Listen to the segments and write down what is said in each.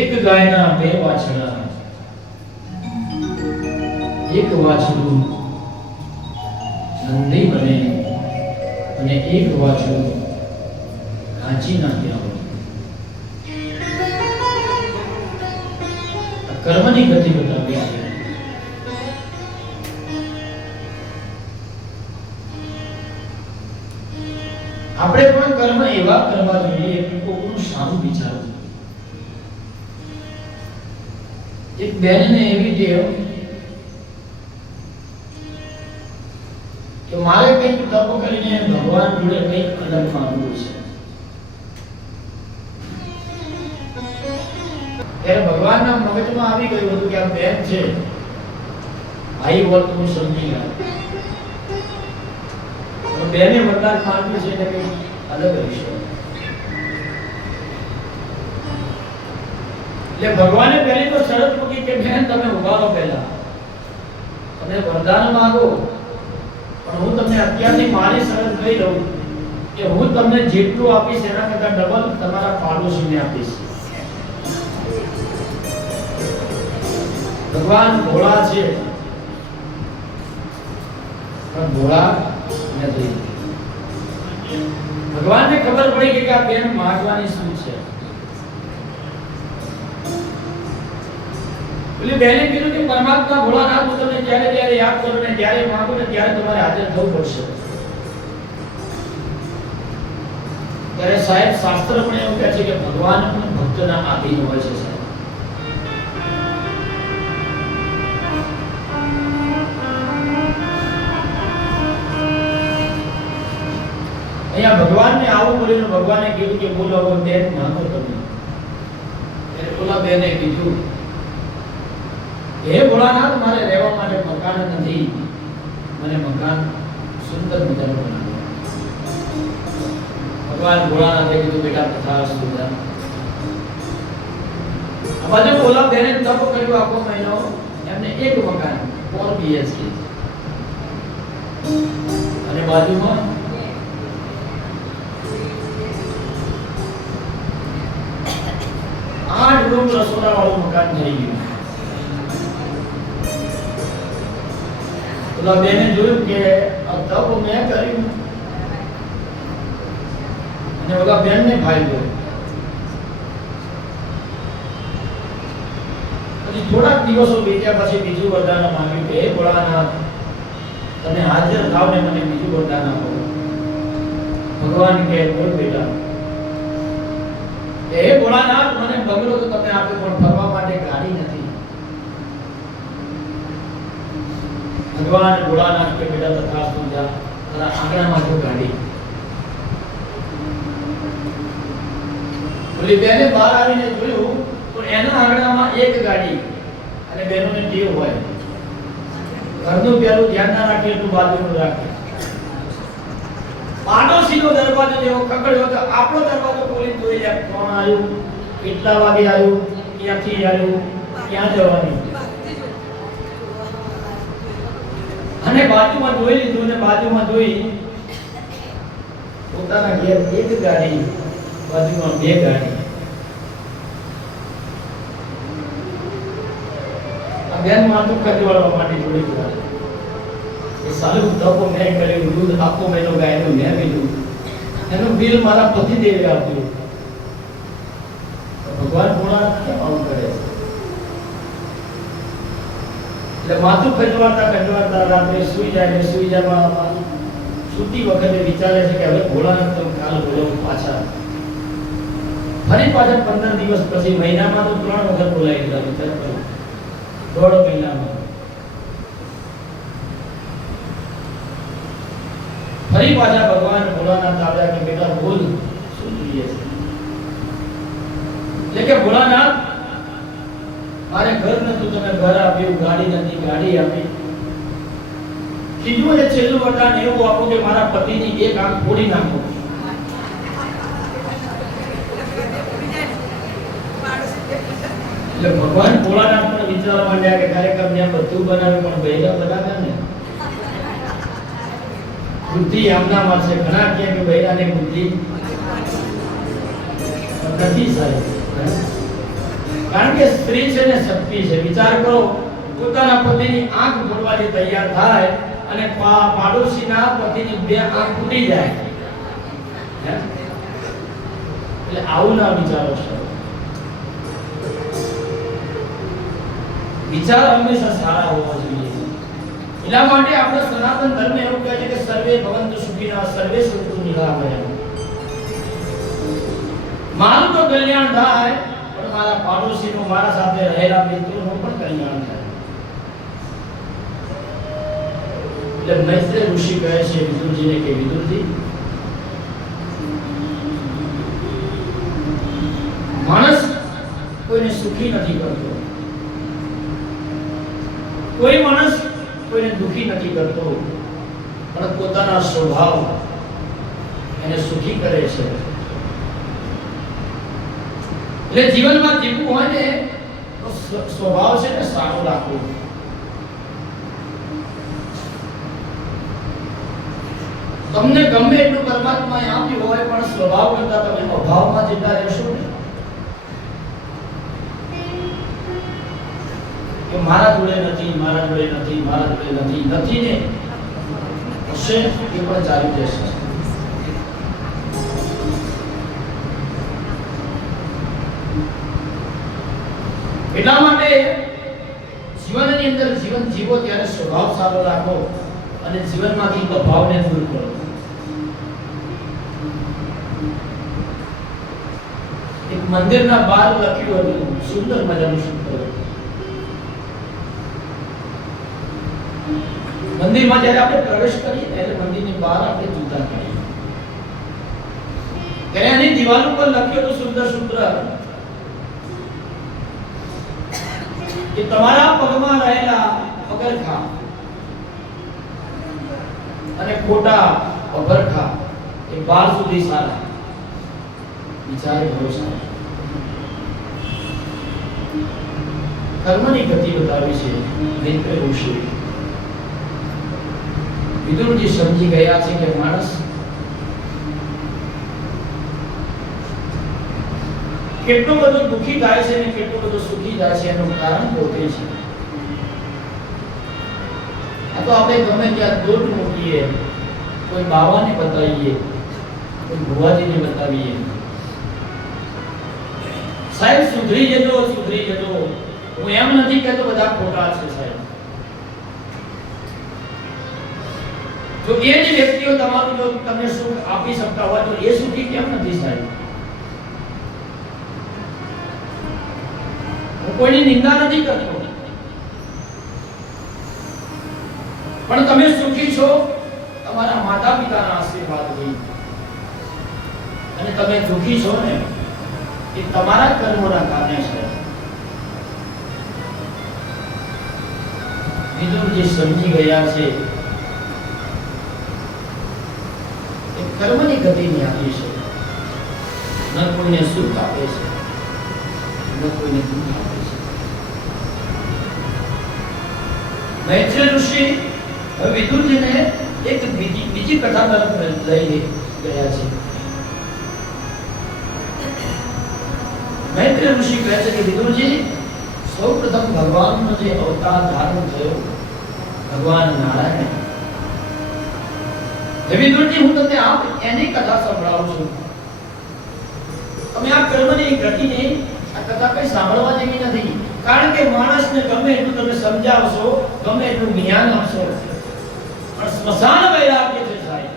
એક ગાયના બે વાછડા, એક વાછડું નંદી બને અને એક વાછડું કાચી નાખ્યા હોય. કર્મની ગતિ બતાવી છે. આપણે પણ કર્મ એવા કરવા જોઈએ કે કોઈનું સારું વિચારવું. એક બેનને એવી ટેવ કે મારે કંઈક તપ કરીને ભગવાન જોડે કંઈક અલગ માંગવું છે. ત્યારે ભગવાનના મગજમાં આવી ગયું હતું કે આ બેન છે, ભાઈ હોત તો હું સમજી ગયા. બેને વરદાન માંગ્યું છે એટલે કંઈક અલગ હશે. એટલે ભગવાને પહેલી તો શરત મૂકી કે બેન તમે ઉભા રહો, પહેલા તમે વરદાન માંગો, પણ હું તમને અત્યારથી મારી શરત કહી દઉં કે હું તમને જેટલું આપીશ એના કરતા ડબલ તમારા પાડોશીને આપીશ. ભગવાન ભોળા છે પણ ભોળા નથી. ભગવાનને ખબર પડી કે આ બેન માંગવાની શું છે. એટલે બેને કીધું કે પરમાત્મા ભોળાનાથ હું તમને જ્યારે જ્યારે યાદ કરું ને ત્યારે માંગુ ને ત્યારે તમારે હાજર થવું પડશે. ત્યારે સાહેબ શાસ્ત્ર પણ એવું કહે છે કે ભગવાન પણ ભક્તના આધીન હોય છે. સાહેબ અહીંયા ભગવાનને આવું બોલીને ભગવાને કીધું કે બોલો હવે બેન માંગો તમે. એટલે બોલા બેને કીધું હે ભોળાનાથ મારે રહેવા માટે મકાન નથી, મને મકાન સુંદર મજાનું બનાવો. ભગવાન ભોળાનાથે કીધું બેટા તથાસ્તુ જા. આ બાજુ બોલા બેને તપ કર્યો આખો મહિનો, એમને એક મકાન 4 BHK અને બાજુમાં રૂમ રસોડા વાળું મકાન થઈ ગયું. ઓલા બેને જોયું કે આ તપ મેં કર્યું અને ઓલા બેનને ફાયદો. પછી થોડાક દિવસો બીત્યા પછી બીજું વરદાન માંગ્યું કે હે ભોળાનાથ તમે હાજર થાવ ને મને બીજું વરદાન આપો. ભગવાન કહે બોલ બેટા. હે ભોળાનાથ મને બંગલો તો તમે આપ્યો પણ ફરવા માટે ગાડી નથી. ભગવાન ભોળાનાથ કે બેટા તથાસ્તુ જા, તારા આંગણામાં જો ગાડી. બોલી બેને બહાર આવીને જોયું તો એના આંગણામાં એક ગાડી. અને બેનોને ટેવ હોય ઘરનું પેલું ધ્યાન ના રાખે એટલું બાજુનું રાખે. પાડોશીનો દરવાજો જેવો ખકડ્યો તો આપણો દરવાજો ખોલી જોઈ લે કોણ આવ્યું, કેટલા વાગે આવ્યું, ક્યાંથી આવ્યું, ક્યાં જવાનું. અને બાજુમાં જોઈ લીધું ને બાજુમાં જોઈ પોતાના ઘેર એક ગાડી, બાજુમાં 2 ગાડી. આ બેન માથું ખજવાળવા માટે જોડી ગયા. એ સાલું તપો મેં કર્યું, દૂધ આખો મહિનો ગાયનું મેં પીધું, એનું બિલ મારા પતિદેવે આપ્યું. ભગવાન ભોળાનાથ કેમ આવું કરે? એટલે માથું ખજવાડતા રાત્રે સુઈ જાય. સુતી વખતે વિચારે છે કે હવે ભોળાનાથ તો કાલ બોલાવું પાછા. ફરી પાછા 15 દિવસ પછી મહિનામાં તો 3 વખત બોલાવી દીધા. વિચાર કરો 1.5 મહિનામાં ફરી પાછા ભગવાન ભોળાનાથ આવ્યા કે બેટા બોલ શું જોઈએ છે. એટલે કે ભોળાનાથ મારે ઘર નતું, તમે ઘર આપ્યું, ગાડી નથી, ગાડી આપી. ત્રીજું એ છેલ્લું વરદાન એવું આપો કે મારા પતિની એક આંખ ફોડી નાખો. એટલે ભગવાન ભોળાનાથ પણ વિચારવા માંડ્યા કે ખરેખર મેં બધું બનાવ્યું પણ બૈરા બનાવ્યા ને. બુદ્ધિ આમનામાં છે. ઘણા કહે કે બૈરાની બુદ્ધિ નથી સાહેબ. કારણ કે સ્ત્રી છે ને શક્તિ છે. વિચાર કરો, પોતાના પતિની આંખ ફોડવાથી તૈયાર થાય અને પાડોશીના પતિની બે આંખ ફૂટી જાય. એટલે આવું ના વિચારો છે. વિચાર હંમેશા સારા હોવા જોઈએ. એટલા માટે આપણો સનાતન ધર્મ એવું કહે છે કે સર્વે ભવંતુ સુખીના સર્વે સંતુ નિરામયા. મારું તો કલ્યાણ થાય, પણ મારા પાડોશીનું, મારા સાથે રહેલા મિત્રોનું પણ કલ્યાણ થાય. એટલે મૈત્રેય ઋષિ કહે છે વિદુરજીને કે વિદુરજી, માણસ કોઈને સુખી નથી કરતો, કોઈ માણસ કોઈને દુખી નથી કરતો, પણ પોતાના સ્વભાવ એને સુખી કરે છે. એટલે જીવનમાં જીવવું હોય ને તો સ્વભાવ છે ને સારો રાખવો. તમને ગમે એટલું પરમાત્મા આપ્યું હોય, પણ સ્વભાવ કરતા તમે અભાવમાં જતા રહેશો ને, કે મારા જોડે નથી, મારા જોડે નથી, મારા જોડે નથી, નથી ને હશે એ પણ ચાલી જશે. એટલા માટે જીવનની અંદર જીવન જીવો ત્યારે સ્વભાવ સારો રાખો અને જીવનમાંથી અભાવને દૂર કરો. એક મંદિરના બહાર લખ્યું હતું, સુંદર મજાનું સૂત્ર. મંદિરમાં જ્યારે આપણે પ્રવેશ કરીએ ત્યારે મંદિરની બહાર આપણે જૂતા કરીએ, ત્યારે એની દિવાલ ઉપર લખ્યું હતું સુંદર સૂત્ર કે તમારા પગમાં રહેલા પગરખા અને ખોટા પગરખા એ બહાર સુધી સારા. વિચારે ભરોસા કર્મની ગતિ બતાવી છે મૈત્રેય ઋષિ. વિદુરજી સમજી ગયા છે કે માણસ કેટલો બધો દુખી થાય છે ને કેટલો બધો સુખી થાય છે એનું કારણ પોતે છે. આ તો આપણે ગમે ત્યાં દોટ મૂકીએ, કોઈ બાવાને બતાવીએ, કોઈ ભુવાજીને બતાવીએ, સાહેબ સુધરી જજો, સુધરી જજો. હું એમ નથી કહેતો બધા ખોટા છે સાહેબ. જો એ જ વ્યક્તિઓ તમારું જો તમને સુખ આપી શકતા હોય તો એ સુખી કેમ નથી સાહેબ? હું કોઈની નિંદા નથી કરતો, પણ તમે સુખી છો તમારા માતા પિતાના આશીર્વાદથી, અને તમે દુખી છો ને એ તમારા કર્મોના કારણે છે. વિદુરજી સમજી ગયા છે કે કર્મની ગતિ ન્યારી છે. ન કોઈને સુખ આપે છે, ન કોઈને દુઃખ આપે છે. મૈત્રેય ઋષિ હવે વિદુરજીને એક બીજી કથા તરફ લઈ ગયા છે. મૈત્રેય ઋષિ કહે છે કે વિદુરજી, સૌપ્રથમ ભગવાનનો જે અવતાર ધારણ થયો ભગવાન નારાયણ, વિદુરજી હું તમને એની કથા સંભળાવું છું. તમે આ કર્મની ગતિને આ કથા કઈ સાંભળવા જેવી નથી. કારણ કે માણસને ગમે એટલું તમે સમજાવશો, ગમે એટલું જ્ઞાન આપશો, પણ સ્મશાન વૈરાગ્ય છે સાહેબ.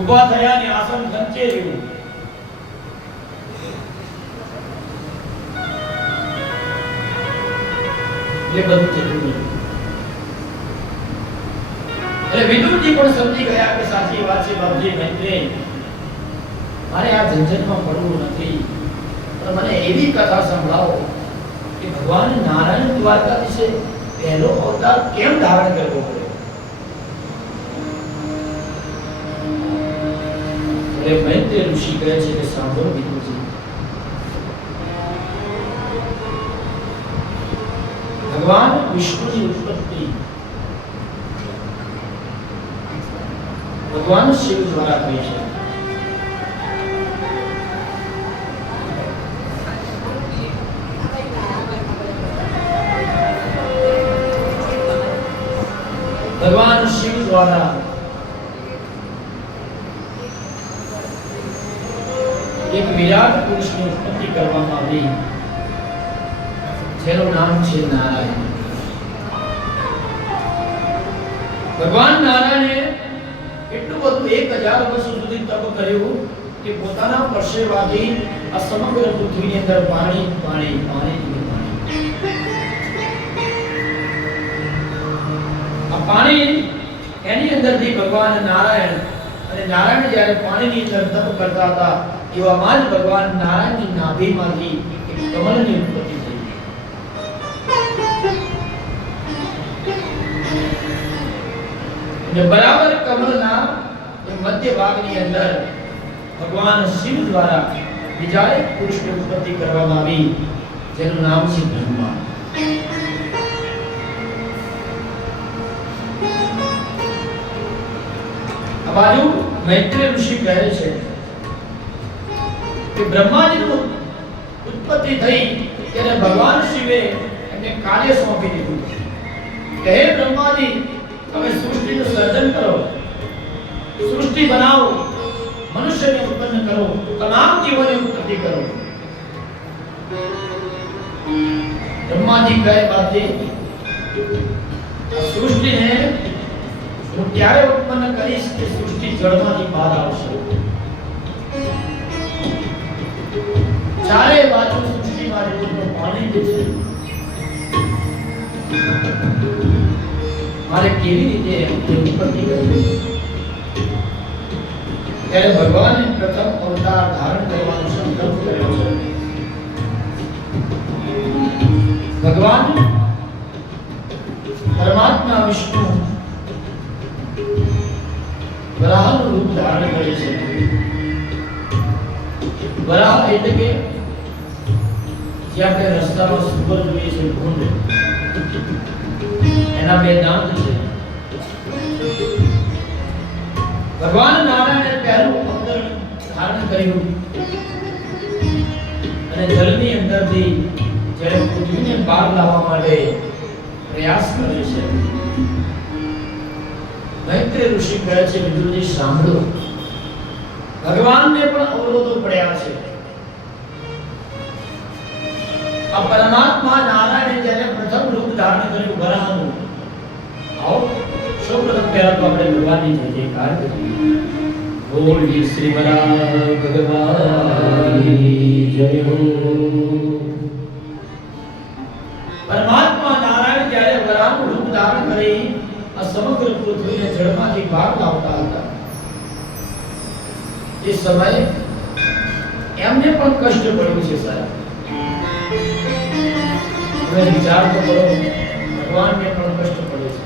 ઉભા થયા ને આસન સંચેર્યું, એ બધું જતું રહ્યું. એટલે વિદુરજી પણ સમજી ગયા કે સાચી વાત છે બાપજી મૈત્રેય, મારે આ ઝંઝટમાં પડવું નથી, પણ મને એવી કથા સંભળાવો કે ભગવાન નારાયણ દ્વારકાધીશે પહેલો અવતાર કેમ ધારણ કરવો પડ્યો. એટલે મૈત્રેય ઋષિ કહે છે કે સાંભળો વિદુરજી, ભગવાન વિષ્ણુની ઉત્પત્તિ ભગવાન શિવ દ્વારા થઈ છે. ભગવાન શિવ દ્વારા એક વિરાટ પુરુષની ઉત્પત્તિ કરવામાં આવી, જેનું નામ છે નારાયણ. ભગવાન નારાયણે એટલું બધું 1000 વર્ષ સુધી તપ કર્યું કે પોતાના પરસેવાથી આ સમગ્ર પૃથ્વીની અંદર પાણી પાણી પાણી પાણી આ પાણી એની અંદરથી ભગવાન નારાયણ અને નારાયણ જ્યારે પાણીની અંદર તપ કરતા હતા એવામાં જ ભગવાન નારાયણની નાભીમાંથી એક કમળની ઉત્પત્તિ થઈ. અને બરાબર કમળના મધ્ય ભાગની અંદર ભગવાન શિવ દ્વારા બીજા એક પુરુષની ઉત્પત્તિ કરવામાં આવી, જેનું નામ છે બ્રહ્મા. આ બાજુ મૈત્રેય ઋષિ કહે છે કે બ્રહ્માજીનું ઉત્પત્તિ થઈ ત્યારે ભગવાન શિવે એમને કાર્ય સોંપી દીધું કે હે બ્રહ્માજી, તમે સૃષ્ટિનું સર્જન કરો, સૃષ્ટિ બનાવો, મનુષ્યને ઉત્પન્ન કરો, તમામ જીવોની ઉત્પત્તિ કરો. બ્રહ્માજી કહે બાપજી, સૃષ્ટિને હું ત્યારે ઉત્પન્ન કરીશ કે સૃષ્ટિ જળમાંથી બહાર આવશે. ચારે બાજુ સૃષ્ટિમાં જેટલું પાણી છે, મારે કેવી રીતે ઉત્પત્તિ કરવી? ત્યારે ભગવાને પ્રથમ અવતાર ધારણ કરવાનો સંકલ્પ કર્યો છે. ભગવાન પરમાત્મા વિષ્ણુ વરાહનું રૂપ ધારણ કરે છે. વરાહ એટલે કે જે આપણે રસ્તામાં સુપર જોઈએ છે ભૂંડ, એના 2 દાંત છે. ભગવાન નારાયણે પહેલું અવતાર ધારણ કર્યું અને જળની અંદરથી જ્યારે પૃથ્વીને બહાર લાવવા માટે પ્રયાસ કરે છે. મૈત્રેય ઋષિ કહે છે, વિદુરજી સાંભળો, ભગવાનને પણ અવરોધો પડ્યા છે. આ પરમાત્મા નારાયણે જ્યારે પ્રથમ રૂપ ધારણ કર્યું વરાહનું, આવો સૌપ્રથમ પહેલા તો આપણે ભગવાનની જય જયકાર કરીએ. બોલીએ શ્રી વરાહ ભગવાનની જય હો. પરમાત્મા નારાયણ જ્યારે વરાહનું રૂપ ધારણ કરી આ સમગ્ર પૃથ્વીને જળમાંથી બહાર લાવતા હતા, એ સમયે એમને પણ કષ્ટ પડ્યું છે સાહેબ. હવે વિચાર તો કરો, ભગવાનને પણ કષ્ટ પડે છે.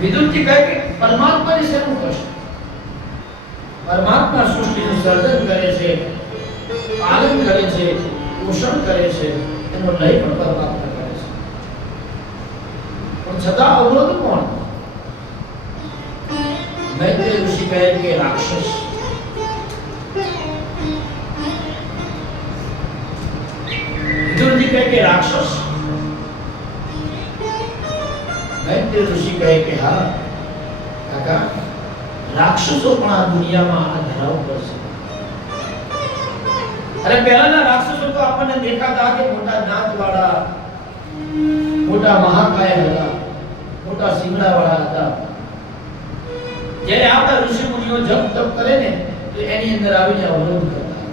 વિદુરજી કહે કે પરમાત્માને શેનું કષ્ટ? પરમાત્મા સૃષ્ટિનું સર્જન કરે છે, પાલન કરે છે, પોષણ કરે છે, એનો લય પણ પરમાત્મા કરે છે. પણ છતાં અવરોધ કોણ? મૈત્રેય ઋષિ કહે કે રાક્ષસ. વિદુરજી કહે કે રાક્ષસ. મૈત્રેય ઋષિ કહે કે હા કાકા, રાક્ષસો પણ આ દુનિયામાં આ ધરા ઉપર છે. અરે પહેલાના રાક્ષસો તો આપણને દેખાતા કે મોટા દાંત વાળા, મોટા મહાકાય હતા, મોટા શિંગડા વાળા હતા. જ્યારે આપણા ઋષિ મુનિઓ જપ તપ કરે ને તો એની અંદર આવીને અવરોધ કરતા.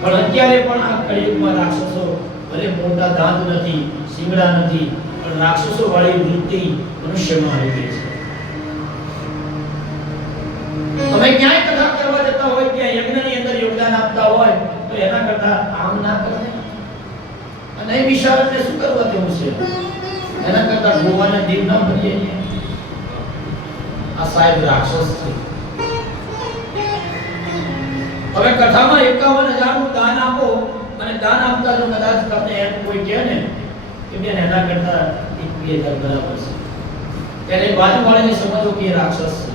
પણ અત્યારે પણ આ કળિયુગમાં રાક્ષસો ભલે મોટા દાંત નથી, શિંગડા નથી, પણ રાક્ષસો વાળી વૃત્તિ મનુષ્યમાં આવી ગઈ છે. તમે ક્યાંય કથા કરવા જતા હોય, ક્યાં યજ્ઞની અંદર યોગદાન આપતા હોય તો એના કરતા આમ ના કરે અને એ વિશાળને શું કરવા દેવું છે? એના કરતા ગોવાના દીવ ના ભરીએ. આ સાહેબ રાક્ષસ છે. હવે કથામાં 51,000 નું દાન આપો અને દાન આપતા જો કદાચ તમને એમ કોઈ કહે ને કે બેન એના કરતા 2,000 બરાબર છે, ત્યારે બાજુવાળાને સમજો કે એ રાક્ષસ છે.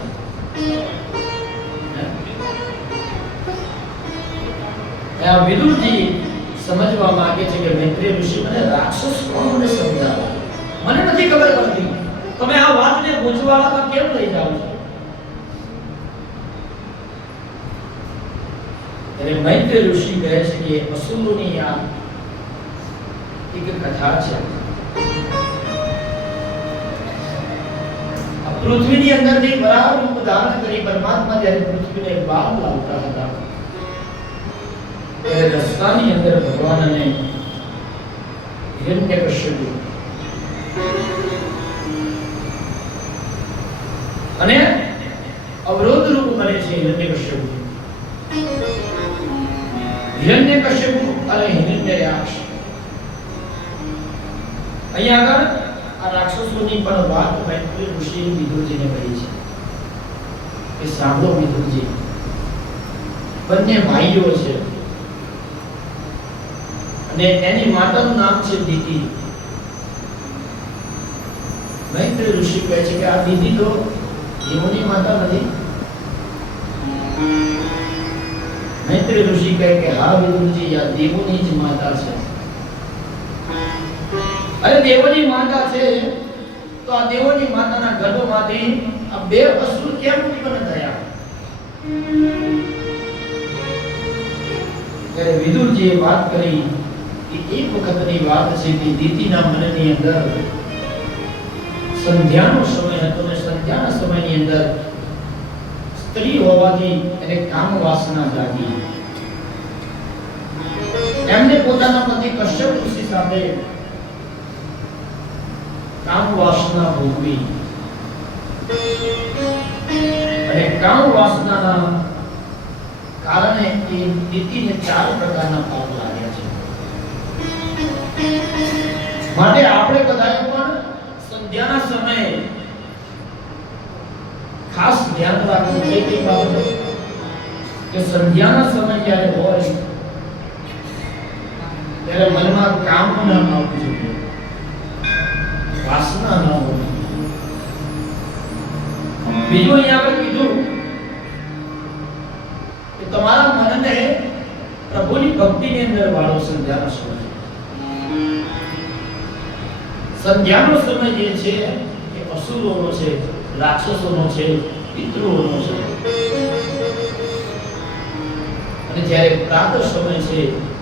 આ વિદુરજી સમજવા માંગે છે કે મૈત્રેય ઋષિ મને રાક્ષસ કોણ મને સમજાવો, મને નથી ખબર પડતી, તમે આ વાતને ગૂંચવાડામાં કેમ લઈ જાઓ છો? ત્યારે મૈત્રેય ઋષિ કહે છે કે અસુરોની આ એક કથા છે. પૃથ્વીની અંદરથી બરાબર રૂપ ધારણ કરી પરમાત્મા જ્યારે પૃથ્વીને બહાર લાવતા હતા ત્યારે રસ્તાની અંદર ભગવાન અને હિરણ્યકશ્યપુ અને અવરોધ રૂપ મળે છે. હિરણ્યકશ્યપુ અને હિરણ્યયાક્ષ અહીંયા આગળ આ રાક્ષસોની પણ વાત મૈત્રેય ઋષિ વિદુરજીને કહી છે કે સાંભળો વિદુરજી, બંને ભાઈઓ છે અને એની માતાનું નામ છે દીતિ. મૈત્રેય ઋષિ કહે છે કે આ દીતિ તો દેવોની માતા નથી. મૈત્રેય ઋષિ કહે કે હા વિદુરજી, આ દેવોની જ માતા છે. અરે દેવોની માતા છે તો આ દેવોની માતાના ગર્ભમાંથી આ બે અસુર કેમ ઉત્પન્ન થયા? ત્યારે વિદુરજીએ વાત કરી કે એક વખતની વાત છે કે દીતિના મનની અંદર સંધ્યાનો સમય હતો ને સંધ્યાના સમયની અંદર સ્ત્રી હોવાથી એને કામ વાસના જાગી. એમને પોતાના પતિ કશ્યપ ઋષિ સાથે કામ વાસના ભોગવી અને કામ વાસનાના કારણે એ દીતિને 4 પ્રકારના પાપ લાગ્યા છે. માટે આપણે બધાએ પણ સંધ્યાના સમયે ખાસ ધ્યાન રાખવું છે કે બાબત કે સંધ્યાના સમય જ્યારે હોય ત્યારે મનમાં કામ ન આવવું જોઈએ, વાસના ન હોવી. બીજું અહીંયા આગળ કીધું કે તમારા મનને પ્રભુની ભક્તિની અંદર વાળો. સંધ્યાનો સમય, સંધ્યાનો સમય જે છે એ અસુરોનો છે, રાક્ષસોનો છે, પિતૃઓનો છે. અને જ્યારે પ્રાતઃ સમય છે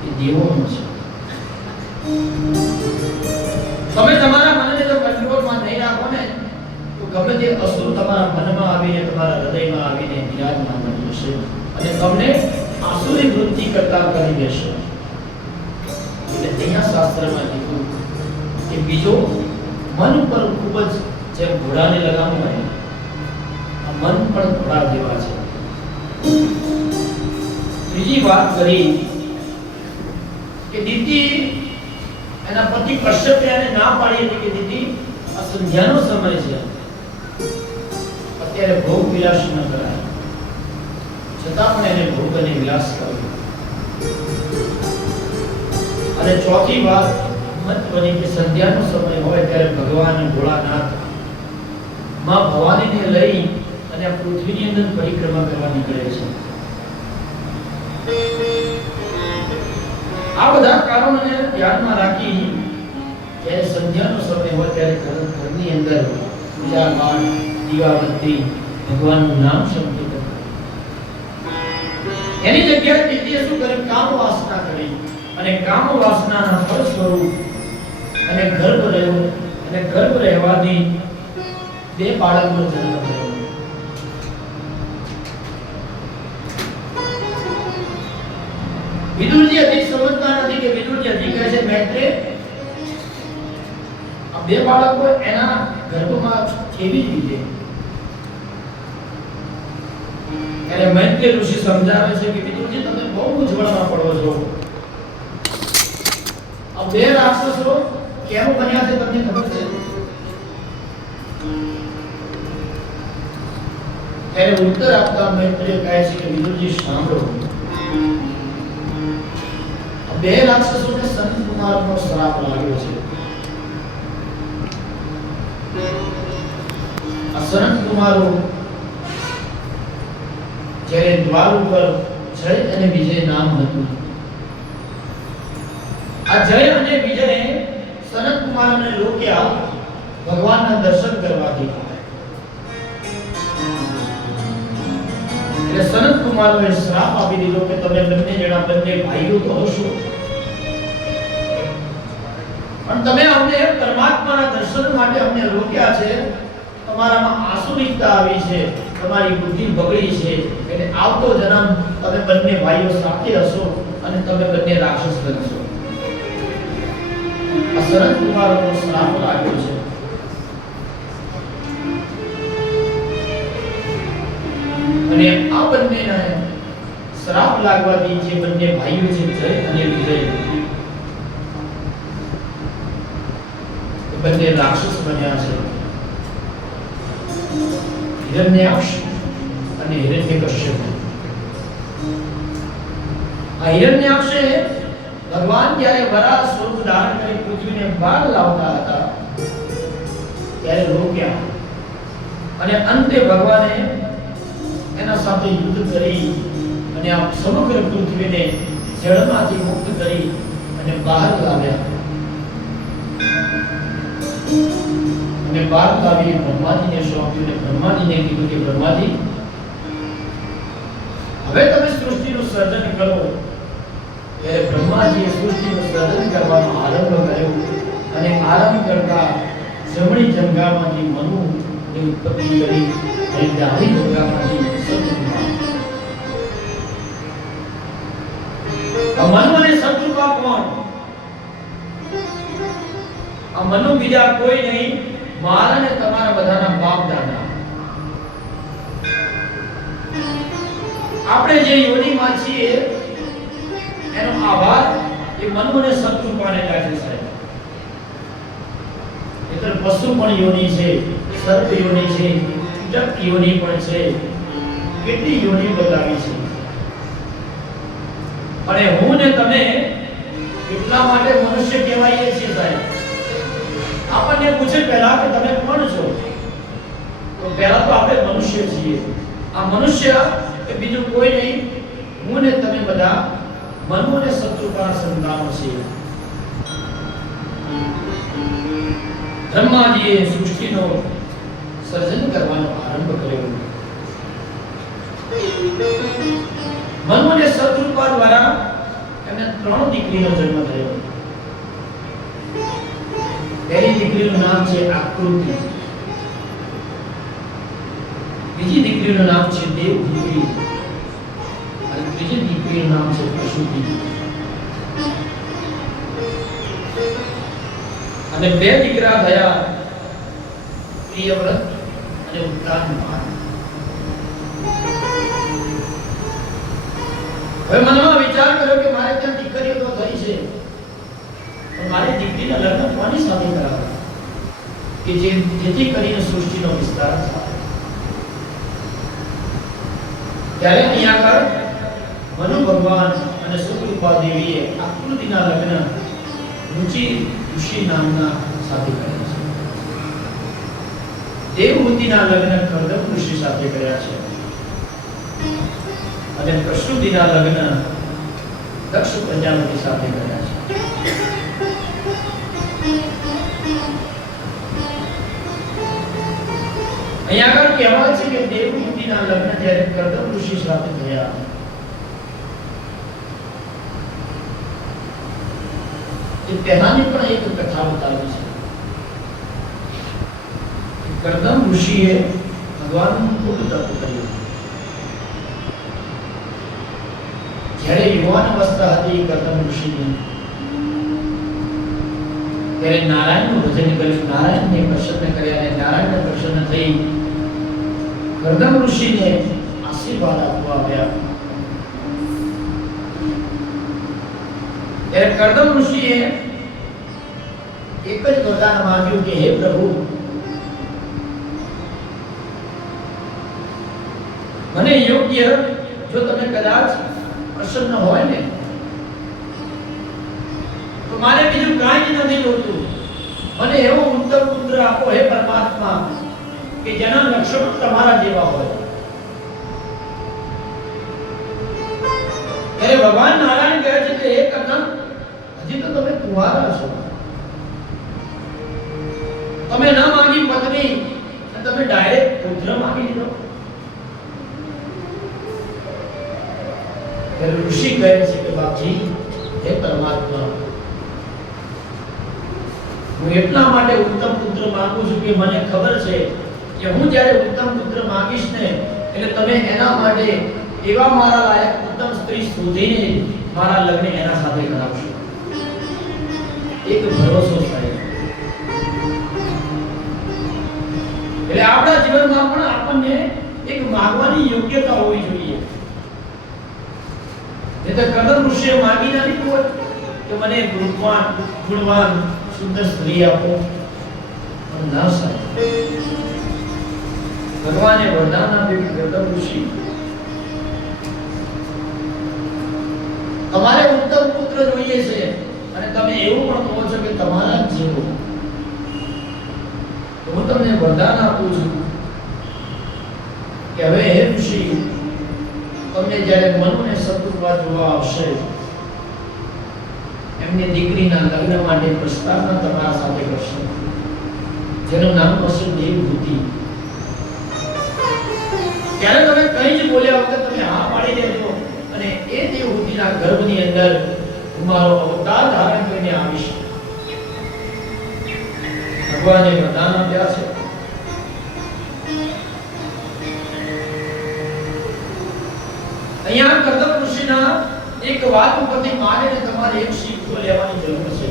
એ દેવોનો છે. તમે તમારા મનને જો કંટ્રોલમાં નહીં રાખો ને તો ગમે તે અસુર તમારા મનમાં આવીને તમારા હૃદયમાં આવીને વિરાજમાન બની જશે અને તમને આસુરી વૃત્તિ કરતા કરી દેશે. એટલે અહીંયા શાસ્ત્રમાં કીધું કે બીજો મન પર ખૂબ જ જેમ ઘોડાને લગામ હોય, આ મન પણ ઘોડા જેવા છે. ત્રીજી વાત કરી કે દીતિ એના પતિ કશ્યપે એને ના પાડી હતી કે દીદી આ સંધ્યાનો સમય છે, અત્યારે ભોગ વિલાસ ન કરાય. છતાં પણ એને ભોગ અને વિલાસ કર્યો. અને ચોથી વાત મહત્વની કે સંધ્યાનો સમય હોય ત્યારે ભગવાન ભોળાનાથ માં ભવાનીને લઈ અને આ પૃથ્વીની અંદર પરિક્રમા કરવા નીકળે છે. આ બધા કારણોને ધ્યાનમાં રાખી જ્યારે સંધ્યાનો સમય હોય ત્યારે ઘરની અંદર પૂજા પાઠ, દીવાબત્તી, ભગવાનનું નામ સંકીર્તન. એની જગ્યાએ દીદીએ શું કર્યું? કામ વાસના કરી અને કામ વાસનાના ફળ સ્વરૂપ અને ગર્ભ રહ્યો અને ગર્ભ રહેવાથી 2 બાળકનો જન્મ થયો. વિદુરજી અધિક સમજતા નથી કે વિદુરજી અધિક કહે છે મૈત્રેય આ 2 બાળકો એના ગર્ભમાં કેવી રીતે? ત્યારે મૈત્રેય ઋષિ સમજાવે છે કે વિદુરજી તમે બહુ મૂંઝવણમાં પડો છો. આ 2 રાક્ષસો કેમ બન્યા છે તમને ખબર છે? ત્યારે ઉત્તર આપતા મૈત્રેય કહે છે કે વિદુરજી સાંભળો, 2 રાક્ષસોને સંત કુમારનો શ્રાપ લાગ્યો છે. આ સંત કુમારો જ્યારે દ્વાર ઉપર જય અને વિજય નામ હતું આ જય અને વિજય સનત કુમારને રોક્યા ભગવાનના દર્શન કરવાથી. એટલે સનત કુમારને શ્રાપ આપી દીધો કે તમે બંને જણા બંને ભાઈઓ તો હશો, પણ તમે અમને પરમાત્માના દર્શન માટે અમને રોક્યા છે, તમારામાં આસુરિકતા આવી છે, તમારી બુદ્ધિ બગડી છે, એટલે આવતો જન્મ તમે બંને ભાઈઓ સાથે હશો અને તમે બંને રાક્ષસ બનશો. આ સનત કુમારનો શ્રાપ લાગ્યો છે. અને આ બંનેના શ્રાપ લાગવાથી જે બંને ભાઈઓ છે જય અને વિજય બંને રાક્ષસ બન્યા છે. હિરણ્યાક્ષ અને હિરણ્યકશ્યપ. આ હિરણ્યાક્ષે ભગવાન જ્યારે વરાહ સ્વરૂપ ધારણ કરી પૃથ્વીને બહાર લાવતા હતા ત્યારે રોક્યા અને અંતે ભગવાને એના સાથે યુદ્ધ કરી અને આ સમગ્ર પૃથ્વીને જળમાંથી મુક્ત કરી અને બહાર લાવ્યા. અને બહાર લાવી બ્રહ્માજીને સોંપ્યું અને બ્રહ્માજીને કીધું કે બ્રહ્માજી, હવે તમે સૃષ્ટિનું સર્જન કરો. ત્યારે બ્રહ્માજીએ સૃષ્ટિનું સર્જન કરવાનો આરંભ કર્યો અને આરંભ કરતા જમણી જંગામાંથી મનુની ઉત્પત્તિ કરી અને ડાબી જંગામાંથી સતયુગમાં. મનુ અને સતયુગમાં કોણ? આ મનુ બીજા કોઈ નહીં, મારા અને તમારા બધાના બાપ દાદા. આપણે જે યોનિમાં છીએ એનો આભાર એ મનુ અને સતયુગને કાઢે સાહેબ. એટલે પશુ પણ યોનિ છે, સર્પ યોનિ છે, જપ યોનિ પણ છે, કેટલી યોનિ બતાવી છે. અને હું ને તમે એટલા માટે મનુષ્ય કહેવાઈએ છીએ સાહેબ. આપણને પૂછે પહેલા કે તમે કોણ છો, તો પહેલા તો આપણે મનુષ્ય છીએ. આ મનુષ્ય એ બીજું કોઈ નહીં, હું ને તમે બધા મનુ અને સતયુગના સંતાનો છીએ. બ્રહ્માજીએ સૃષ્ટિનો સર્જન કરવાનો આરંભ કર્યો. મનુ અને સતયુગ દ્વારા એમને 3 દીકરીનો જન્મ થયો. પહેલી દીકરીનું નામ છે આકૃતિ, બીજી દીકરીનું નામ છે દેવહૂતિ અને ત્રીજી દીકરીનું નામ છે પ્રસૂતિ. અને 2 દીકરા થયા, પ્રિયવ્રત અને ઉત્તાનપાદ. હવે મનમાં વિચાર કર્યો કે મારે ત્યાં દીકરીઓ તો થઈ છે, પણ મારી દીકરીના લગ્ન કોની સાથે કરાવવા કે જેથી કરીને સૃષ્ટિનો વિસ્તાર થાય. ત્યારે અહીંયા આગળ મનુ ભગવાન અને સતરૂપા દેવીએ આકૃતિના લગ્ન રુચિ ઋષિ નામના સાથે કર્યા છે. દેવહૂતિના લગ્ન કર્દમ ઋષિ સાથે કર્યા છે અને પ્રસૂતિના લગ્ન દક્ષ પ્રજાપતિ સાથે કર્યા છે. અહીંયા આગળ કહેવાય છે કે દેવહૂતિના લગ્ન જ્યારે કર્દમ ઋષિ સાથે થયા, એ પહેલાની પણ એક કથા બતાવી છે. કર્દમ ઋષિએ ભગવાનનું ખૂબ તપ કર્યું. જ્યારે યુવાન અવસ્થા હતી કર્દમ ઋષિની, ત્યારે નારાયણનું ભજન કર્યું, નારાયણને પ્રસન્ન કર્યા અને નારાયણને પ્રસન્ન થઈ કર્દમ ઋષિને આશીર્વાદ આપવા આવ્યા. ત્યારે કર્દમ ઋષિએ એક જ વરદાન માંગ્યું કે હે પ્રભુ, મને યોગ્ય જો તમે કદાચ પ્રસન્ન હોય ને તો મારે બીજું કાંઈ જ નથી જોતું. મને એવો ઉત્તમ પુત્ર આપો હે પરમાત્મા કે જેના લક્ષણો તમારા જેવા હોય. ત્યારે ભગવાન નારાયણ કહે છે કે હે કર્દમ, હજી તો તમે કુંવારા છો. તમે ન માંગી પત્ની અને તમે ડાયરેક્ટ પુત્ર માંગી લીધો. ઋષિ કહે છે કે બાપજી, હે પરમાત્મા, હું એટલા માટે ઉત્તમ પુત્ર માંગુ છું કે મને ખબર છે કે હું જ્યારે ઉત્તમ પુત્ર માંગીશ ને એટલે તમે એના માટે એવા મારા લાયક ઉત્તમ સ્ત્રી શોધીને મારા લગ્ન એના સાથે કરાવશો. એક ભરોસો થાય. એટલે આપણા જીવનમાં પણ આપણને એક માંગવાની યોગ્યતા હોવી જોઈએ. એ તો કદમ ઋષિએ માંગી ના લીધું હોય કે મને ગુણવાન સુંદર સ્ત્રી આપો, પણ ના સાહેબ, ભગવાને વરદાન આપ્યું કે કદમ ઋષિ, તમારે ઉત્તમ પુત્ર જોઈએ છે અને તમે એવું પણ કહો છો કે તમારા જ જેવો. હું તમને વરદાન આપું છું કે હવે હે ઋષિ, તમને જ્યારે મનુને શત્રુપા જોવા આવશે, એમની દીકરીના લગ્ન માટે પ્રસ્તાવના તમારા સાથે કરશે, જેનું નામ હશે દેવહૂતિ. ત્યારે તમે કંઈ જ બોલ્યા વગર તમે હા પાડી દેજો અને એ દેવહૂતિના ગર્ભની અંદર હું મારો અવતાર ધારણ કરીને આવીશ. ભગવાને વરદાન આપ્યા છે. અહીંયા કદમ ઋષિના એક વાત ઉપરથી માને તમારે એક શીખ તો લેવાની જરૂર છે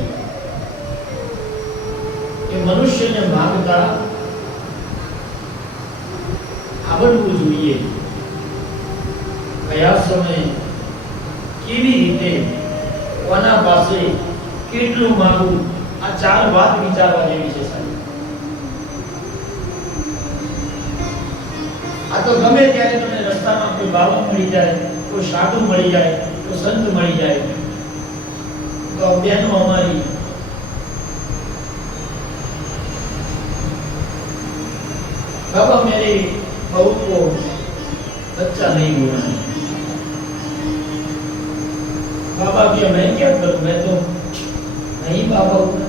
કે મનુષ્યને માંગતા આવડવું જોઈએ. કયા સમયે કેવી રીતે કોના પાસે કેટલું માંગવું, આ ચાર વાત વિચારવા જેવી છે સાહેબ. આ તો ગમે ત્યારે તમને રસ્તામાં કોઈ બાબા મળી જાય, કોઈ સાધુ મળી જાય, કોઈ સંત મળી જાય, તો બેનો અમારી बाबा मेरी बहू को बच्चा नहीं हुआ है. बाबा क्या मैं क्या करूं, मैं तो नहीं बाबा हूं.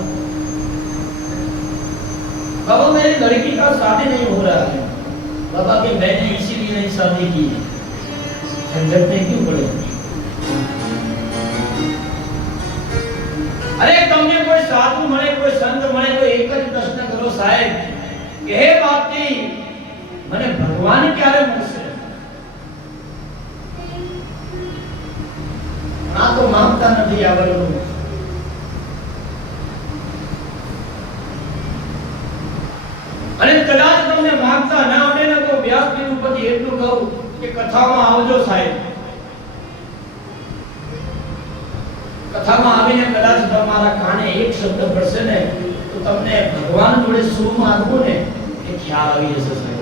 बाबा मेरी लड़की का शादी नहीं हो रहा है. बाबा के मैंने इसीलिए नहीं शादी की. झंझट में क्यों पड़े? अरे તમને કોઈ સાધુ મળે, કોઈ સંત મળે તો એક જ પ્રશ્ન કરો સાહેબ કે હે બાપજી, મને ભગવાન ક્યારે મળશે? આ તો માંગતા નથી આવડતું. અને કદાચ તમને માંગતા ના આવડે ને તો વ્યાસપીઠ ઉપરથી એટલું કહું કે કથામાં આવજો સાહેબ. કથામાં આવીને કદાચ તમારા કાને એક શબ્દ પડશે ને તો તમને ભગવાન જોડે શું માંગવું ને એ ખ્યાલ આવી જશે સાહેબ.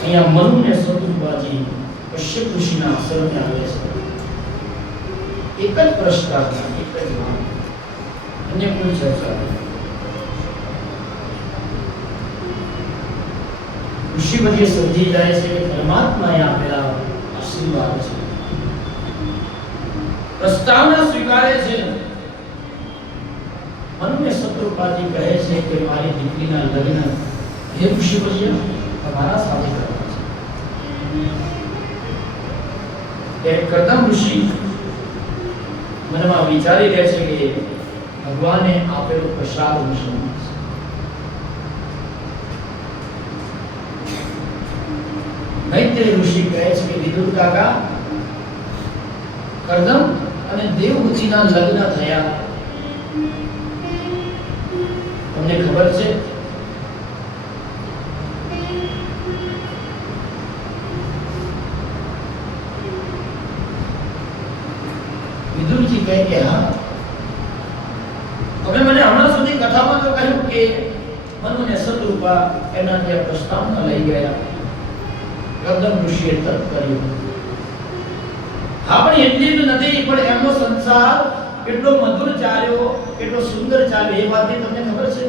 અહીંયા મનુ ને શત્રુપાજી કશ્યપ ઋષિના આશ્રમે આવે છે. એક જ પ્રશ્ન, એક જ વાત, અન્ય કોઈ ચર્ચા નહીં. ઋષિવર્ય સમજી જાય છે કે પરમાત્માએ આપેલા આશીર્વાદ છે. પ્રસ્તાવના સ્વીકારે છે. મનુને શત્રુપાજી કહે છે કે મારી દીકરીના લગ્ન હે ઋષિવર્ય તમારા સાથે કરવા છે. કદમ ઋષિ મનમાં વિચારી રહે છે કે ભગવાને આપેલો પ્રસાદ હશે. મૈત્રેય ઋષિ કહે છે કે વિદુર કાકા, કદમ અને દેવહૂતિના લગ્ન થયા, તમને ખબર છે? વિદુરજી કહે કે હા. તમે મને હમણાં સુધી કથામાં તો કહ્યું કે મનુ ને શત્રુપા એના ત્યાં પ્રસ્તાવના લઈ ગયા. કદમ ઋષિએ તર્ક કર્યું. હા, પણ એટલી જ નથી, પણ એમનો સંસાર કેટલો મધુર ચાલ્યો, કેટલો સુંદર ચાલ્યો, એ વાતની તમને ખબર છે?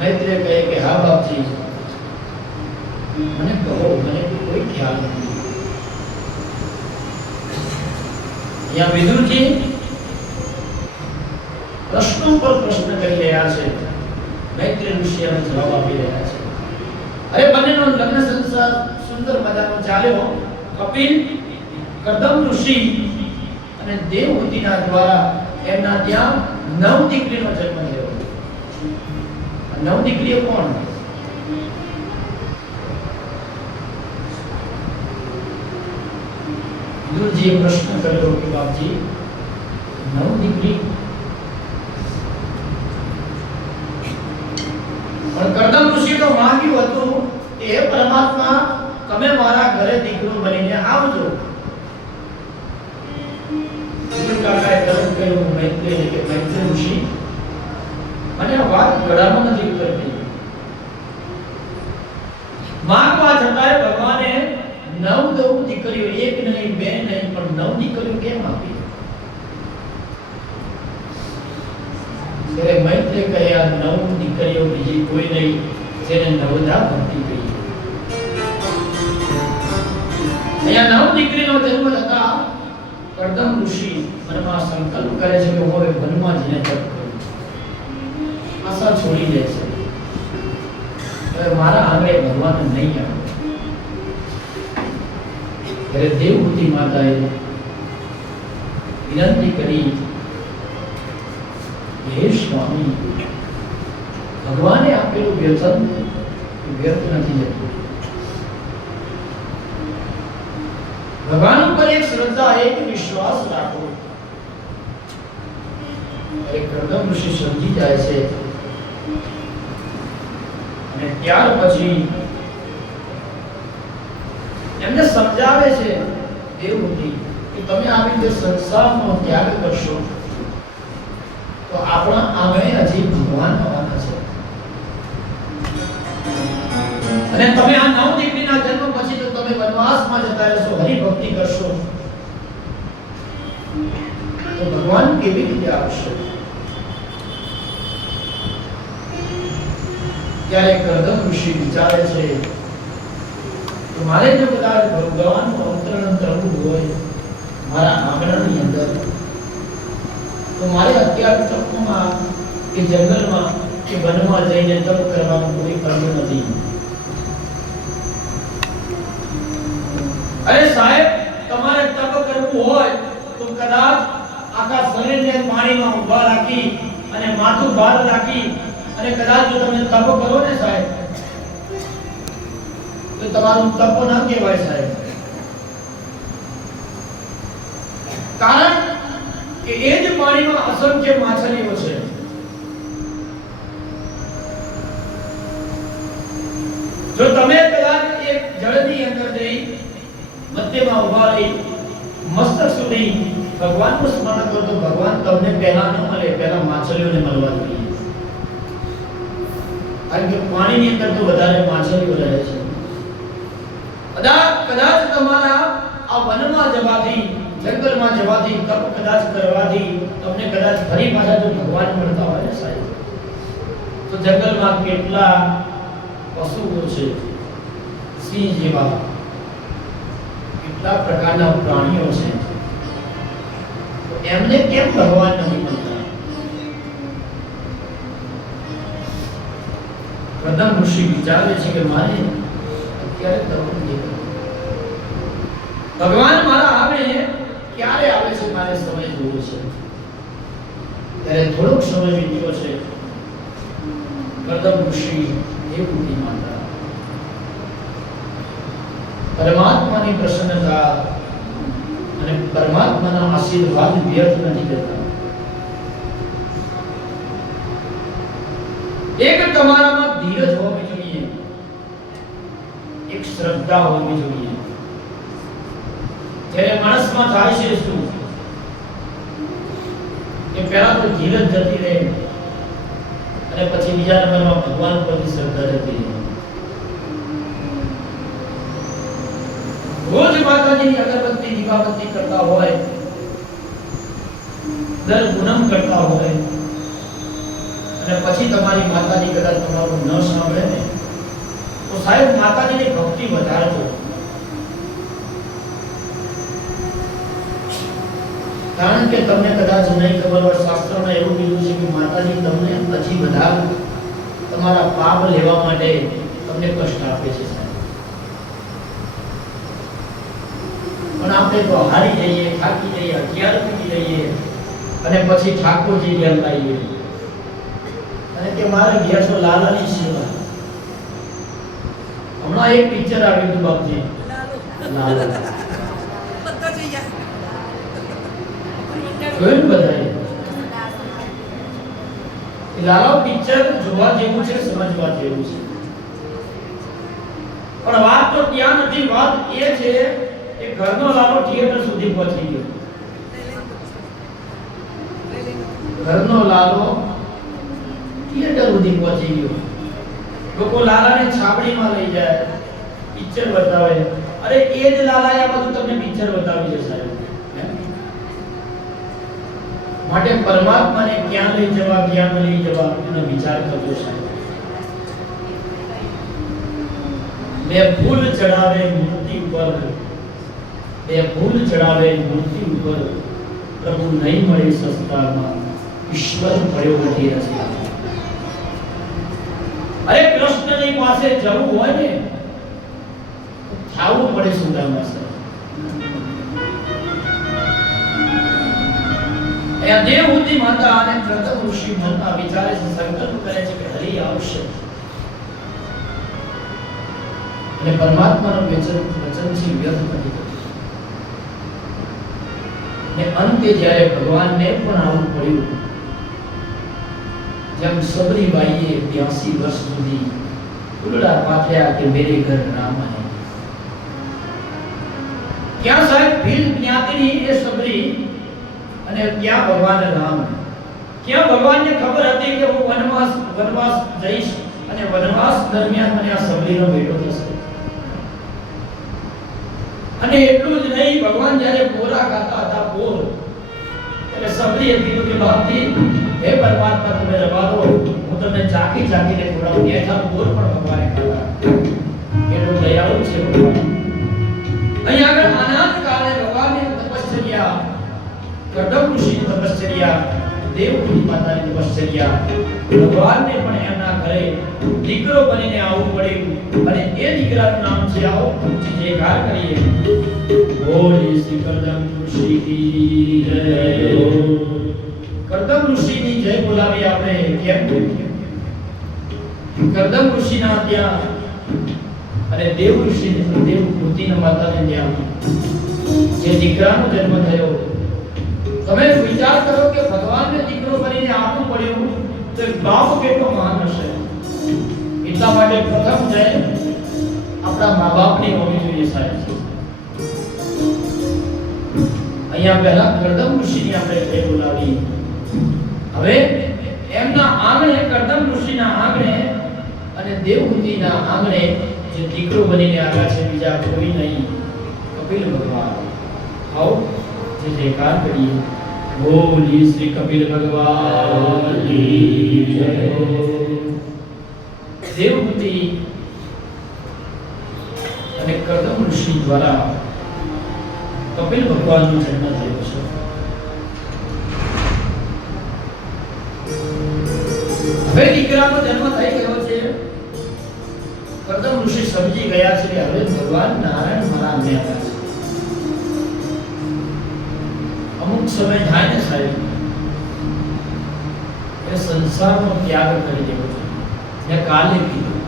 મૈત્રેય કહે કે હા બાપજી, મને કહો, મને કોઈ ખ્યાલ નથી. અહીંયા વિદુરજી પ્રશ્નો પર પ્રશ્ન કરી રહ્યા છે, મૈત્રેય ઋષિ એનો જવાબ આપી રહ્યા છે. અરે બંનેનો લગ્ન સંસાર સુંદર મજાનો ચાલ્યો. કપિલ કર્દમ ઋષિ અને દેવહૂતિના દ્વારા એમના ત્યાં 9 દીકરીનો જન્મ થયો. 9 દીકરીઓ કોણ? વિદુરજીએ પ્રશ્ન કર્યો કે બાપજી 9 દીકરી? પણ કર્દમ ઋષિ તો માંગ્યું હતું કે હે પરમાત્મા, તમે મારા ઘરે દીકરો બનીને આવજો. કાકાએ તરત કહ્યું મૈત્રેય કે મૈત્રેય ઋષિ, મને આ વાત ગળામાં નથી ઉતરતી. માંગવા છતાંય ભગવાને 9 દીકરીઓ, એક નહીં, બે નહીં, પણ 9 દીકરીઓ કેમ આપી? ત્યારે મૈત્રેય કહે આ 9 દીકરીઓ બીજી કોઈ નહીં, જેને નવદા ભક્તિ કહીએ. અહીંયા 9 દીકરીનો જન્મ થતા કર્દમ ઋષિ મનમાં સંકલ્પ કરે છે કે હવે વનમાં જઈને તપ કરું. આશા છોડી દે છે, હવે મારા આંગણે ભગવાન નહીં આવે. ત્યારે દેવહૂતિ માતાએ વિનંતી કરી, હે સ્વામી, ભગવાને આપેલું વ્યસન વ્યર્થ નથી જતું. ભગવાન ઉપર એક શ્રદ્ધા, એક વિશ્વાસ રાખો. એક કર્દમ ઋષિ સમજી જાય છે અને ત્યાર પછી એમને સમજાવે છે દેવહૂતિ કે તમે આવી રીતે સંસારનો ત્યાગ કરશો તો આપણા આંગણે હજી ભગવાન આવવાના છે. અને તમે આ 9 દીકરીના જન્મ પછી તો તમે વનવાસમાં જતા રહેશો, હરિભક્તિ કરશો, તો ભગવાન કેવી રીતે આવશે? ત્યારે કર્દમ ઋષિ વિચારે છે કે મારે જો કદાચ ભગવાનનું અવતરણ કરવું હોય મારા આંગણાની અંદર, તો મારે અત્યારે તપમાં કે જંગલમાં કે વનમાં જઈને તપ કરવાનું કોઈ કર્મ નથી. અરે સાહેબ, તમારે તપ કરવું હોય તો કદાચ આખા શરીરને પાણીમાં ઊભા રાખી અને માથું બહાર રાખી અને કદાચ જો તમે તપ કરો ને સાહેબ, તો તમારું તપ ના કહેવાય સાહેબ. કારણ કે એ જ પાણીમાં અસંખ્ય માછલીઓ છે. જો તમે કદાચ એક જળની અંદર જઈ મધ્યમાં ઉભા રહી મસ્તક સુધી ભગવાનનું સ્મરણ કરો તો ભગવાન તમને પહેલા ન મળે, પહેલા માછલીઓને મળવા જોઈએ. કારણ કે પાણીની અંદર તો વધારે માછલીઓ રહે છે. કદાચ તમારા આ વનમાં જવાથી, જંગલમાં જવાથી, તપ કદાચ કરવાથી તમને કદાચ ફરી પાછા જો ભગવાન મળતા હોય ને સાહેબ, તો જંગલમાં કેટલા પશુઓ છે, સિંહ જેવા કેટલા પ્રકારના પ્રાણીઓ છે, એમને કેમ ભગવાન નથી મળતા? કર્દમ ઋષિ વિચારે છે કે મારે અત્યારે તરફ ભગવાન મારા આંગણે ક્યારે આવે છે, મારે સમય જોવો છે. ત્યારે થોડોક સમય વીત્યો છે. કર્દમ ઋષિ દેવહૂતિ માતા પરમાત્માની પ્રસન્નતા અને પરમાત્માના આશીર્વાદ વ્યર્થ નથી જતા. એક તમારામાં ધીરજ હોવી જોઈએ, એક શ્રદ્ધા હોવી જોઈએ. જ્યારે માણસમાં થાય છે શું કે પહેલા તો ધીરજ જતી રહે અને પછી બીજા નંબરમાં ભગવાન પરથી શ્રદ્ધા જતી રહે. રોજ માતાજીની અગરબત્તી દીવાબત્તી કરતા હોય, દર પૂનમ કરતા હોય અને પછી તમારી માતાજી કદાચ તમારું ન સાંભળે ને, તો સાહેબ માતાજીની ભક્તિ વધારજો. કારણ કે તમને કદાચ નહીં ખબર હોય, શાસ્ત્રોમાં એવું કીધું છે કે માતાજી તમને હજી બધા તમારા પાપ લેવા માટે તમને કષ્ટ આપે છે સાહેબ. પણ આપણે તો હારી જઈએ, થાકી જઈએ, હથિયાર મૂકી દઈએ અને પછી ઠાકોરજી ઘેર લાવીએ અને કે મારે ઘેર તો લાલાની સેવા. હમણાં એક પિક્ચર આવ્યું હતું બાપજી, લાલા. જોયું બધાએ? લાલા પિક્ચર જોવા જેવું છે, સમજવા જેવું છે. પણ વાત તો ત્યાં નથી. વાત એ છે કે ઘરનો લાલો થિયેટર સુધી પહોંચી ગયો. ઘરનો લાલો થિયેટર સુધી પહોંચી ગયો. લોકો લાલાને છાપડીમાં લઈ જાય, પિક્ચર બતાવે. અરે એ જ લાલાએ આ બધું તમને પિક્ચર બતાવી છે સાહેબ. માટે પરમાત્માને ક્યાં લઈ જવા, ક્યાં ન લઈ જવા એનો વિચાર કરજો સાહેબ. બે ફૂલ ચડાવે મૂર્તિ ઉપર, બે ફૂલ ચડાવે મૂર્તિ ઉપર, પ્રભુ નહીં મળે સસ્તામાં, ઈશ્વર ભયો વધી રસ્તા. અરે કૃષ્ણની પાસે જવું હોય ને થાવું પડે સુદામા સાહેબ. દેવહૂતિ માતા અને પ્રથમ ઋષિ મનમાં વિચારે છે, સંકલ્પ કરે છે કે હરિ આવશે અને પરમાત્માનું વચનથી વ્યર્થ નથી થતું. ને અંતે જ્યારે ભગવાનને પણ આવું પડ્યું, જેમ સબરીબાઈએ 82 વર્ષ સુધી ઉલડા પાથર્યા કે મેરે ઘર રામ હૈ. ક્યાં સાહેબ ભીલ જ્ઞાતિની એ સબરી અને ક્યાં ભગવાન રામ. ક્યાં ભગવાનને ખબર હતી કે હું વનવાસ જઈશ અને વનવાસ દરમિયાન મને આ સબરીનો ભેટો થશે. અને એટલું જ નહીં, ભગવાન જ્યારે પોરા ખાતા હતા પોર, એટલે સબરીએ કીધું કે બાપજી હે પરમાત્મા તમે રવા દો, હું તમને ચાખી ચાખીને ખવડાવું. એઠા પોર પણ ભગવાને ખાતા. એટલું દયાળુ છે ભગવાન. અહીં આગળ અનાથ કાળે ભગવાનની તપશ્ચર્યા, કદમ ઋષિની તપશ્ચર્યા, દેવહૂતિ માતાની તપશ્ચર્યા, ભગવાનને પણ એમના ઘરે દીકરો બનીને આવવું પડ્યું. અને એ દીકરાનું નામ છે, આવો જયકાર કરીએ, બોલે શ્રી કદમ ઋષિ કી જય. કદમ ઋષિની જય બોલાવી આપણે કેમ? કદમ ઋષિના ત્યાં અને દેવ ઋષિ દેવહૂતિના માતાને ત્યાં જે દીકરાનો જન્મ થયો. તમે વિચાર કરો કે ભગવાનને દીકરો બનીને આપવું પડ્યું તો બાપ કેટલો મહાન હશે. એટલા માટે પ્રથમ જય આપણા મા બાપની હોવી જોઈએ સાહેબ. અહીંયા પહેલા કરદમ ઋષિની આપણે જય બોલાવી. હવે એમના આંગણે, કરદમ ઋષિના આંગણે અને દેવહૂતિના આંગણે જે દીકરો બનીને આવ્યા છે બીજા કોઈ નહીં, કપિલ ભગવાન. આવો જયકાર કરીએ, બોલી શ્રી કપિલ ભગવાન કી જય. દેવહૂતિ અને કરદમ ઋષિ દ્વારા કપિલ ભગવાનનો જન્મ થયો છે. હવે દીકરાનો જન્મ થઈ ગયો છે. કરદમ ઋષિ સમજી ગયા છે કે હવે ભગવાન નારાયણ મારા મેળા છે. અમુક સમય થાય ને સાહેબ, એ સંસારનો ત્યાગ કરી દેવો છે. મેં કાલે કીધું,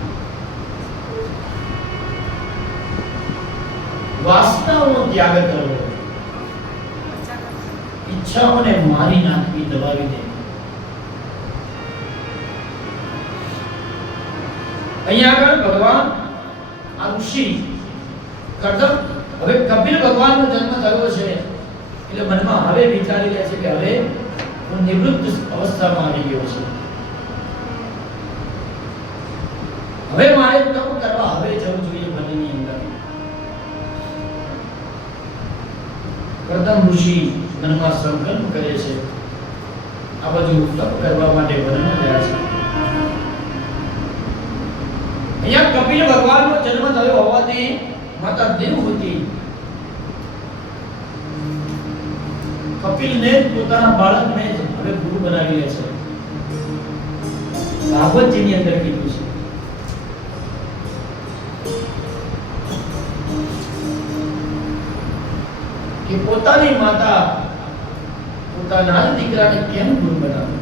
વાસનાઓનો ત્યાગ કરવો, ઈચ્છાઓને મારી નાખવી, દબાવી દેવી. અહીંયા આગળ ભગવાન આ ઋષિ કરદમ, હવે કપિલ ભગવાનનો જન્મ થયો છે એટલે મનમાં હવે વિચારી લે છે કે હવે હું નિવૃત્ત અવસ્થામાં આવી ગયો છું. હવે મારે તપ કરવા હવે જવું જોઈએ વનની અંદર. કરદમ ઋષિ મનમાં સંકલ્પ કરે છે, આ બધું તપ કરવા માટે વનમાં ગયા છે. અહીંયા કપિલ ભગવાનનો જન્મ થયો હોવાથી માતા દેવહૂતિ કપિલને પોતાના બાળકને હવે ગુરુ બનાવી લે છે. ભાગવતજીની અંદર કીધું છે કે પોતાની માતા પોતાના દીકરાને કેમ ગુરુ બનાવે?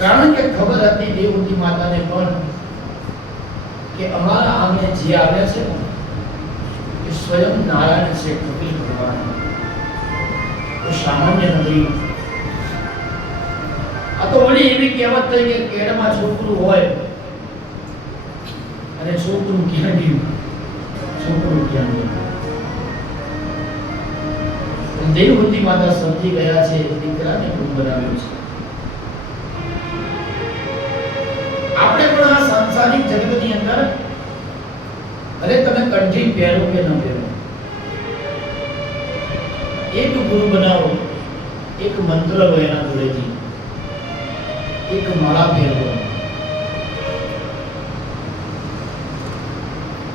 કારણ કે ખબર હતી દેવહૂતિ માતાને પણ કે અમારા આંગણે જે આવ્યા છે એ સ્વયં નારાયણ છે, કપિલ ભગવાન. તો સામાન્ય નથી. આ તો વળી એવી કહેવત થઈ કે કેળમાં છોકરું હોય અને છોકરું ક્યાં ગયું, છોકરું ક્યાં ગયું. દેવહૂતિ માતા સમજી ગયા છે દીકરાને ગુરુ બનાવ્યો છે. આપણે પણ આ સાંસારિક જગતની અંદર અરે તમે કંઠી પહેરો કે ન પહેરો, એક ગુરુ બનાવો, એક મંત્ર લો એના જોડેથી, એક માળા પહેરવો.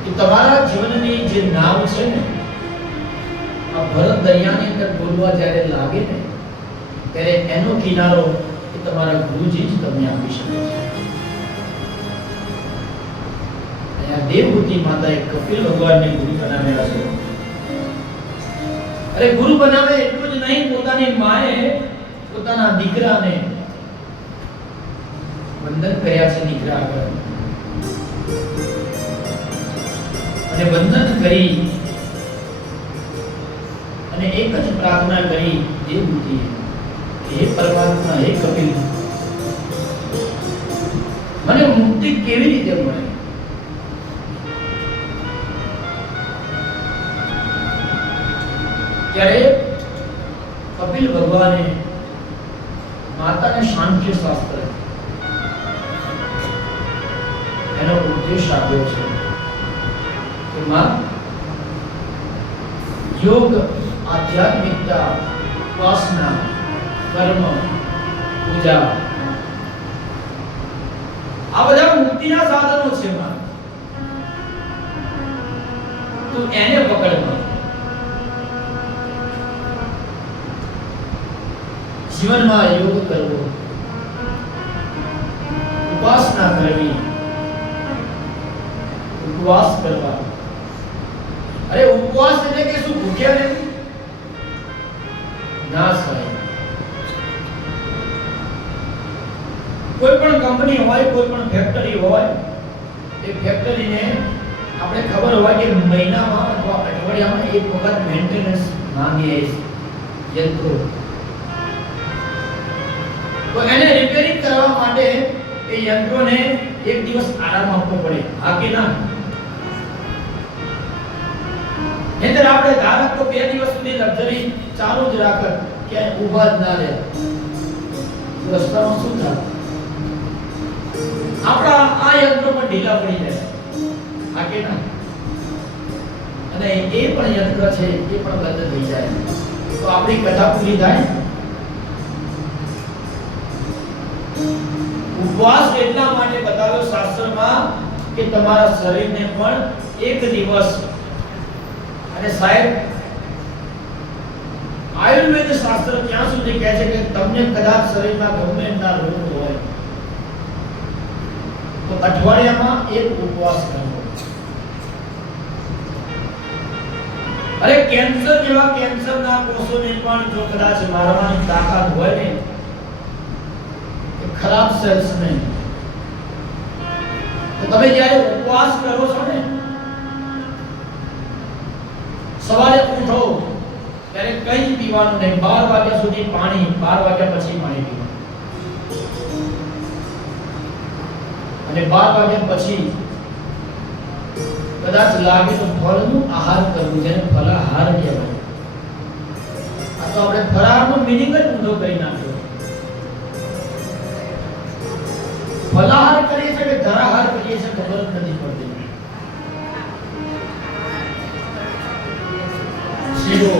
એ તમારા જીવનની જે નાવ છે ને, આ ભરત દરિયાની અંદર બોલવા જ્યારે લાગે ને ત્યારે એનો કિનારો એ તમારા ગુરુજી જ તમને આપી શકે છે. દેવહૂતિ માતાએ કપિલ ભગવાનને ગુરુ બનાવ્યા છે. અરે ગુરુ બનાવે એટલું જ નહીં, પોતાની માએ પોતાના દીકરાને વંદન કર્યા છે દીકરા આગળ, અને વંદન કરી અને એક જ પ્રાર્થના કરી દેવહૂતિએ, હે પરમાત્મા, હે કપિલ, મને મુક્તિ કેવી રીતે મળે? ત્યારે કપિલ ભગવાને માતાને સાંખ્ય શાસ્ત્ર એનો ઉપદેશ આપ્યો છે કે માં, યોગ, આધ્યાત્મિકતા, ઉપાસના, કર્મ, પૂજા આ બધા મુક્તિના સાધનો છે માં. તું એને પકડમાં. જીવનમાં યોગ કરવો, ઉપાસના કરવી, ઉપવાસ કરવા. અરે ઉપવાસ એટલે કે શું, ભૂખ્યા રહેવું? ના સાહેબ. કોઈ પણ કંપની હોય, કોઈ પણ ફેક્ટરી હોય, એ ફેક્ટરીને આપણે ખબર હોય કે મહિનામાં અથવા અઠવાડિયામાં એક વખત મેન્ટેનન્સ માંગે યંત્રો. તો એને રિપેરિંગ કરવા માટે એ યંત્રોને એક દિવસ આરામ આપવો પડે, હા કે ના? નહીંતર આપણે ધારક તો 2 દિવસ સુધી લક્ઝરી ચાલુ જ રાખત, ક્યાંય ઊભા જ ના રહે, રસ્તામાં શું થાય? આપણા આ યંત્રો પણ ઢીલા પડી જાય, હા કે ના? અને એ પણ યંત્ર છે એ પણ બંધ થઈ જાય તો આપણી કથા પૂરી થાય. ઉપવાસ એટલા માટે બતાવ્યો શાસ્ત્રમાં કે તમારા શરીરને પણ એક દિવસ, અને સાહેબ આયુર્વેદ શાસ્ત્ર ત્યાં સુધી કહે છે કે તમને કદાચ શરીરમાં ગમે એટલા રોગ હોય તો અઠવાડિયામાં એક ઉપવાસ કરવો. અરે કેન્સર જેવા કેન્સરના કોષોને પણ જો કદાચ મારવાની તાકાત હોય ને, ખરાબ સેલ્સ ને, તો તમે જ્યારે ઉપવાસ કરો છો ને, સવારે ઉઠો ત્યારે કંઈ પીવાનું નહીં, 12 વાગ્યા સુધી પાણી, 12 વાગ્યા પછી પાણી પીવાનું, અને 12 વાગ્યા પછી કદાચ લાગે તો ફળનું આહાર કરવું, જેને ફલાહાર કહેવાય. આ તો આપણે ફરાળનો મિનિંગ જ ઊંધો કરી નાખ્યો. ફલાહાર કરીએ છીએ કે ધરાહાર કરીએ છીએ ખબર જ નથી પડતી. શીરો,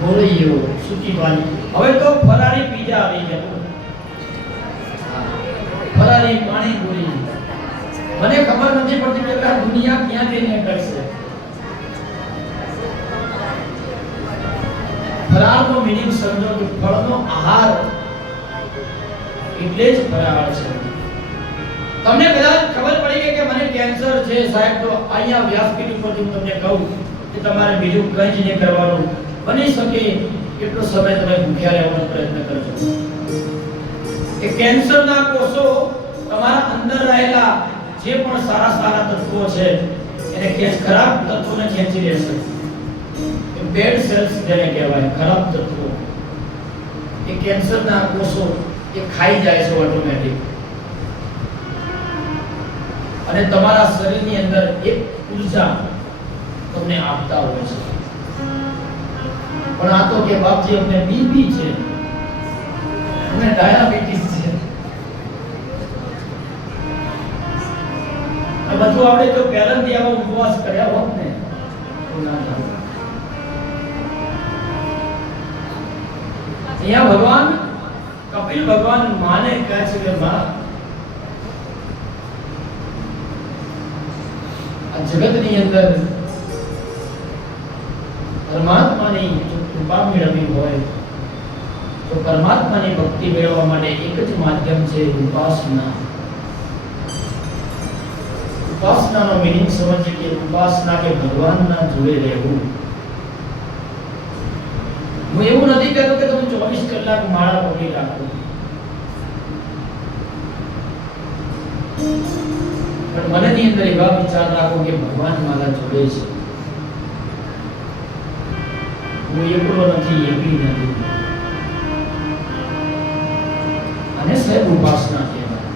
મોળીઓ, સૂકી ભાજી, હવે તો ફરાળી પીઝા આવી ગયા. પાણીપુરી. મને ખબર નથી પડતી કે આ દુનિયા ક્યાં જઈને કરશે. ફરાળનો મીનિંગ સમજો કે ફળનો આહાર એટલે જ ફરાળ છે. તમને કદાચ ખબર પડી ગઈ કે મને કેન્સર છે સાહેબ, તો અહીંયા વ્યાસપીઠ ઉપરથી હું તમને કહું કે તમારે બીજું કંઈ જ નહીં કરવાનું. બની શકે એટલો સમય તમે ભૂખ્યા રહેવાનો પ્રયત્ન કરજો. એ કેન્સરના કોષો તમારા અંદર રહેલા જે પણ સારા સારા તત્વો છે એને ખરાબ તત્વોને ખેંચી લેશે. એ બેડ સેલ્સ જેને કહેવાય, ખરાબ તત્વો એ કેન્સરના કોષો એ ખાઈ જાય છે ઓટોમેટિક. અને તમારા શરીરની અંદર એક ઊર્જા તમને આપતા હોય છે. પણ આ તો કે બાપજી અમને બીપી છે, અમને ડાયાબિટીસ છે, આ બધું આપણે જો પહેલાથી આવો ઉપવાસ કર્યા હોત ને તો ના થાય. અહીંયા ભગવાન કપિલ ભગવાન માને કહે છે કે માં આ જગતની અંદર પરમાત્માની કૃપા મેળવવી હોય તો પરમાત્માની ભક્તિ મેળવવા માટે એક જ માધ્યમ છે ઉપાસના. ઉપાસનાનો મીનિંગ સમજીએ કે ઉપાસના કે ભગવાનના જોડે રહેવું. હું એવું નથી કહેતો કે તમે 24 કલાક માળા પકડી રાખો, પણ મનની અંદર એવા વિચાર રાખો કે ભગવાન મારા જોડે છે, હું એકલો નથી, એકલી નથી. અને સાહેબ ઉપાસના કહેવાય.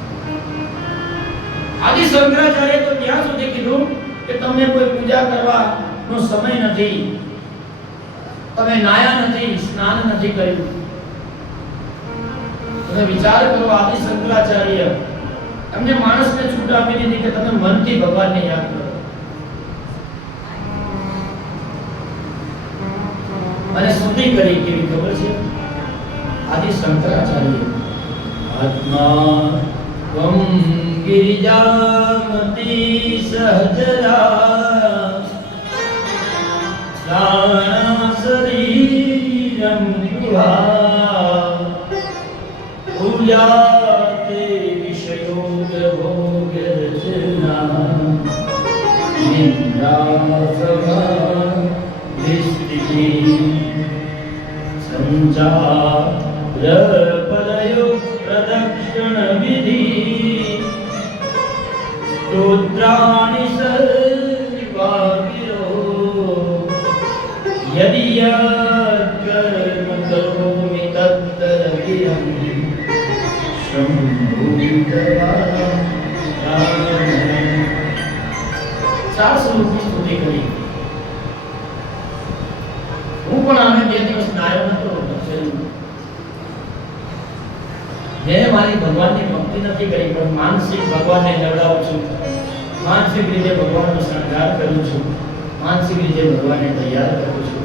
આદિ શંકરાચાર્ય તો ત્યાં સુધી કીધું કે તમને કોઈ પૂજા કરવાનો સમય નથી, તમે નાયા નથી, સ્નાન નથી કર્યું. તમે વિચાર કરો, આદિ શંકરાચાર્ય એમને માણસને છૂટ આપી દીધી કે તમે મનથી ભગવાનને યાદ કરો. અને સ્તુતિ કરી કેવી ખબર છે? આદિ શંકરાચાર્ય આત્મા ત્વમ ગિરિજામતિ સહજરા પ્રાણ શરીરમ વિભા પૂજાતે વિષયો ભોગ રચના નિંદા વિસ્તિતિ સંચાર પદયો પ્રદક્ષિણ વિધિ સ્તોત્રાણિ સર્વાગિરો યદિ યત્કર્મ કરોમિ તત્તદગિરં શંભુતવા. ચાર શ્લોકની સ્તુતિ કરી. હું પણ આને 2 દિવસ નાયો નતો. મેં મારી ભગવાનની ભક્તિ નથી કરી, પણ માનસિક ભગવાનને નવડાવું છું, માનસિક રીતે ભગવાનનો શણગાર કરું છું, માનસિક રીતે ભગવાનને તૈયાર કરું છું.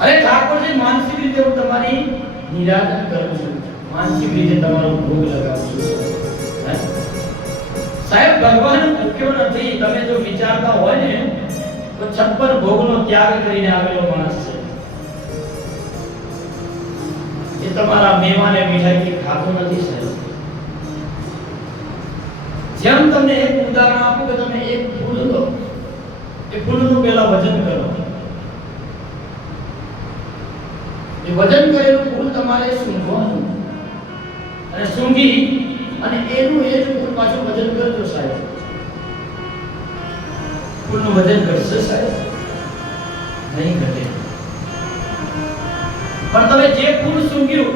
અરે ઠાકોરજી, માનસિક રીતે હું તમારી નિરાધન કરું છું, માનસિક રીતે તમારો ભોગ લગાવું છું. સાહેબ ભગવાન ભૂખ્યો નથી. તમે જો વિચારતા હોય ને તો 56 ભોગનો ત્યાગ કરીને આવેલો માણસ છે. એ તમારા મેવાને મીઠાઈ ખાતું નથી સાહેબ. જેમ તમને એક ઉદાહરણ આપું કે તમે એક ફૂલ લો, એ ફૂલનું પહેલા વજન કરો. એ વજન કરેલું ફૂલ તમારે સૂંઘવાનું, અને સૂંઘી અને એનું એ જ ફૂલ પાછું વજન કરજો સાહેબ. ફૂલનું વજન ઘટશે સાહેબ? નહીં ઘટે. પણ તમે જે ફૂલ સૂંઘ્યું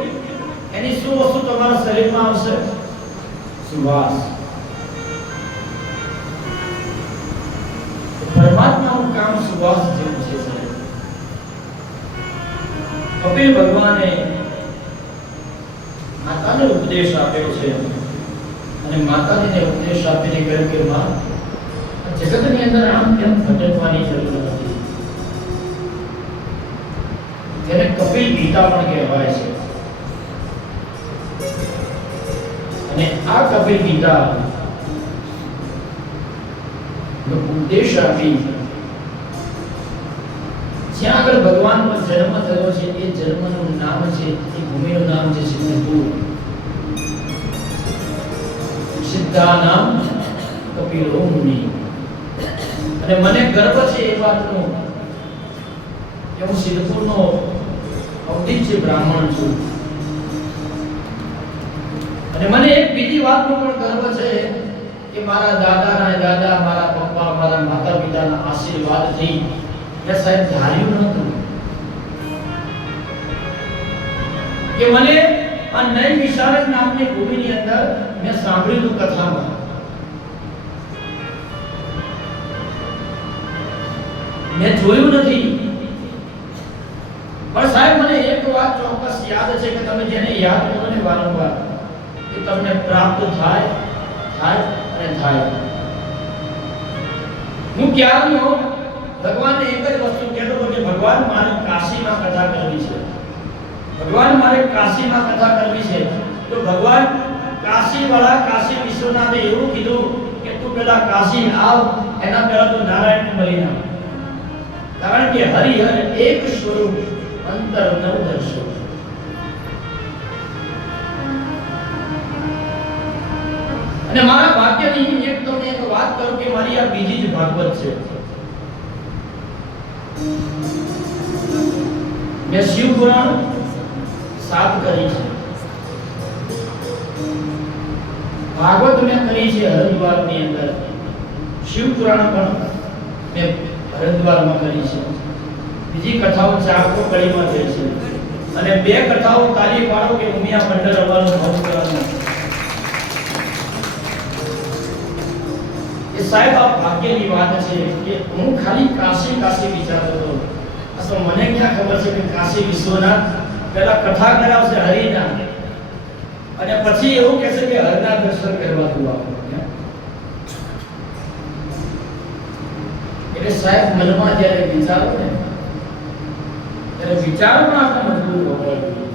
એની શું વસ્તુ તમારા શરીરમાં આવશે? સુવાસ. પરમાત્માનું કામ સુવાસ જેવું છે સાહેબ. કપિલ ભગવાને માતાને ઉપદેશ આપ્યો છે, અને માતાજીને ઉપદેશ આપીને કહ્યું કે માં, જગતની અંદર આમ તેમ ભટકવાની જરૂર નથી. જેને કપિલ ગીતા પણ કહેવાય છે. અને આ કપિલ ગીતા નો ઉદ્દેશ આપી જ્યાં આગળ ભગવાનનો જન્મ થયો છે એ જન્મનું નામ છે, એ ભૂમિનું નામ છે સિદ્ધપુર. સિદ્ધાનામ કપિલો મુનિ. અને મને ગર્વ છે એ વાતનો કે હું સિદ્ધપુરનો ઔદિત્ય બ્રાહ્મણ છું. અને મને એક બીજી વાતનો પણ ગર્વ છે કે મારા દાદાના દાદા, મારા પપ્પા, મારા માતા પિતાના આશીર્વાદથી મેં સાહેબ ધાર્યું નહોતું કે મને આ નઈ વિશારદ નામની ભૂમિની અંદર મેં સાંભળ્યું કથામાં મેં જોયું નથી. પણ સાહેબ મને એક વાત ચોક્કસ યાદ છે કે તમે જેને યાદ કરો ને વારંવાર એ તમને પ્રાપ્ત થાય અને થાય. હું ક્યારનો ભગવાનને એક જ વસ્તુ કહેતો હતો કે ભગવાન મારે કાશીમાં કથા કરવી છે, ભગવાન મારે કાશીમાં કથા કરવી છે. તો ભગવાન કાશીવાળા કાશી વિશ્વનાથે એવું કીધું કે તું પેલા કાશી આવ, એના પહેલા તું નારાયણને મળી આવ. કારણ કે હરિહર એક સ્વરૂપ અંતર નવ દર્શો. અને મારા ભાગ્યની એક તમને એક વાત કરું કે મારી આ બીજી જ ભાગવત છે. મેં શિવ પુરાણ 7 કરી છે, ભાગવત મેં કરી છે હરિદ્વારની અંદર, શિવ પુરાણ પણ મેં હરિદ્વારમાં કરી છે. બીજી કથાઓ 4 તો કડીમાં થઈ છે. અને 2 કથાઓ તાલી પાડો કે ઉમિયા મંડળ અમારું ભવ કરવાનું. એ સાહેબ આ ભાગ્યની વાત છે કે હું ખાલી કાશી વિચારતો હતો. તો મને ક્યાં ખબર છે કે કાશી વિશ્વનાથ પહેલા કથા કરાવશે હરિના, અને પછી એવું કહેશે કે હરના દર્શન કરવા તું આવો. એટલે સાહેબ મનમાં જ્યારે વિચારો ને ત્યારે વિચારો પણ આપણે મજબૂત હોવા જોઈએ.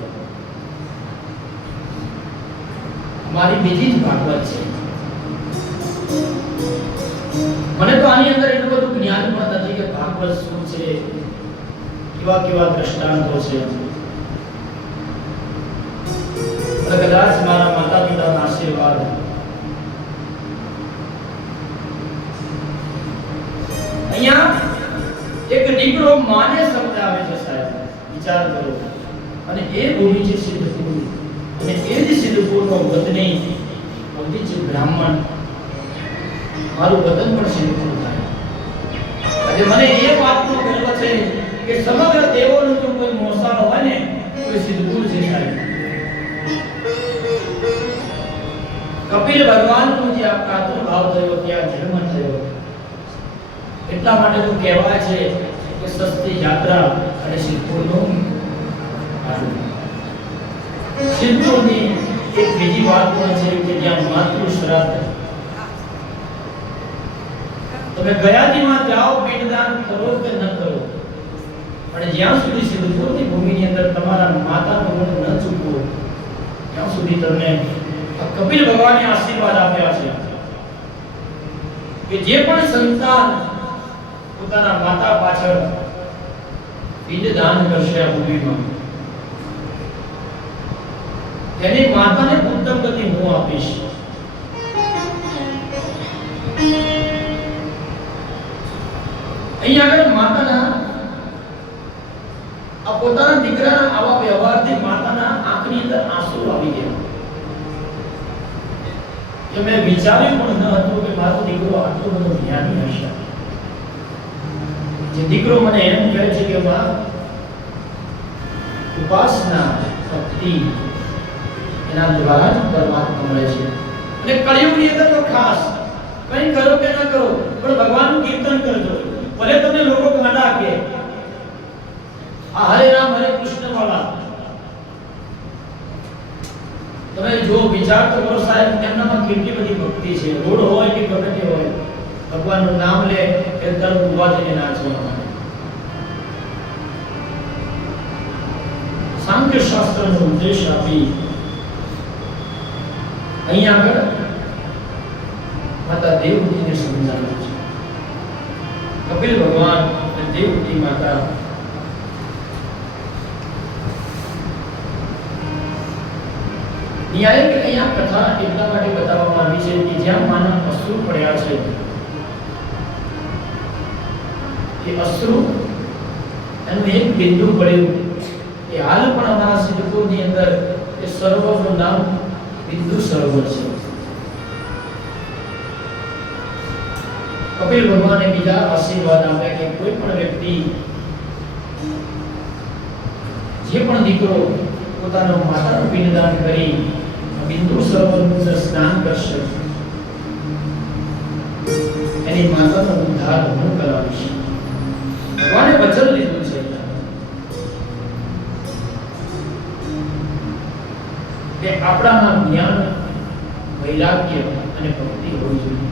મારી બીજી જ ભાગવત છે. મને તો આની અંદર એટલું બધું જ્ઞાન પણ નથી કે ભાગવત શું છે, કેવા દ્રષ્ટાંતો છે. કદાચ મારા માતા પિતાના આશીર્વાદ, અહીંયા એક દીકરો માને સમજાવે છે સાહેબ, વિચાર કરો. અને એ ભૂમિ છે સિદ્ધપુર, અને એ જ સિદ્ધપુરનો વતની ઔદિત્ય બ્રાહ્મણ. મારું વતન પણ સિદ્ધપુર થાય. આજે મને એ વાતનો ગર્વ છે કે સમગ્ર દેવોનું જો કોઈ મોસાળો હોય ને તો સિદ્ધપુર છે સાહેબ. કપિલ ભગવાનનો જે આ પ્રાદુર્ભાવ થયો, ત્યાં જન્મ થયો, એટલા માટે તો કહેવાય છે કે સસ્તી યાત્રા અને સિદ્ધપુરનું આગમન. સિદ્ધપુરની એક બીજી વાત પણ છે કે જ્યાં માતૃ શ્રાદ્ધ, તમે ગયાદીમાં જાઓ, પિંડદાન કરો કે ન કરો, પણ જ્યાં સુધી સિદ્ધપુરની ભૂમિની અંદર તમારા માતાનું ઋણ ન ચૂકવો ત્યાં સુધી તમને કપિલ ભગવાને આશીર્વાદ આપ્યા છે કે જે પણ સંતાન પોતાના માતા પાછળ પિંડદાન કરશે આ ભૂમિમાં, તેની માતાને ઉત્તમ ગતિ હું આપીશ. અહીં આગળ માતાના આ પોતાના દીકરાના આવા વ્યવહારથી માતાના આંખની અંદર આંસુ આવી ગયા. કે મેં વિચાર્યું પણ ન હતું કે મારો દીકરો આટલો બધો જ્ઞાની હશે. જે દીકરો મને એમ કહે છે કે માં ઉપાસના ભક્તિ એના દ્વારા જ પરમાત્મા મળે છે. અને કળિયુગની અંદર તો ખાસ કંઈ કરો કે ન કરો પણ ભગવાનનું કીર્તન કરજો. ભલે તમને લોકો ગાંડા કહે, આ હરે રામ હરે કૃષ્ણ વાળા, તમે જો વિચાર તો કરો સાહેબ, એમનામાં કેટલી બધી ભક્તિ છે. રોડ હોય કે ગમે તે હોય, ભગવાનનું નામ લે એ તરત ઉભા થઈને નાચવા માટે. સાંખ્ય શાસ્ત્રનો ઉપદેશ આપી અહીંયા આગળ માતા દેવહૂતિને સમજાવે છે. કપિલ ભગવાન અને દેવહૂતિ માતા અહીંયા કથા એટલા માટે બતાવવામાં આવી છે કે જ્યાં માના અશ્રુ પડ્યા છે એ અશ્રુ એનું એક બિંદુ પડ્યું એ હાલ પણ અમારા સિદ્ધપુરની અંદર એ સરોવરનું નામ બિંદુ સરોવર છે. કપિલ ભગવાને બીજા આશીર્વાદ આપ્યા કે કોઈ પણ વ્યક્તિ જે પણ દીકરો પોતાનો માતાનું પિંડદાન કરી બિંદુ સરોવરનું સ્નાન કરશે એની માતાનો ઉદ્ધાર હું કરાવીશ. ભગવાને વચન લીધું છે કે આપણામાં જ્ઞાન, વૈરાગ્ય અને ભક્તિ હોવી જોઈએ.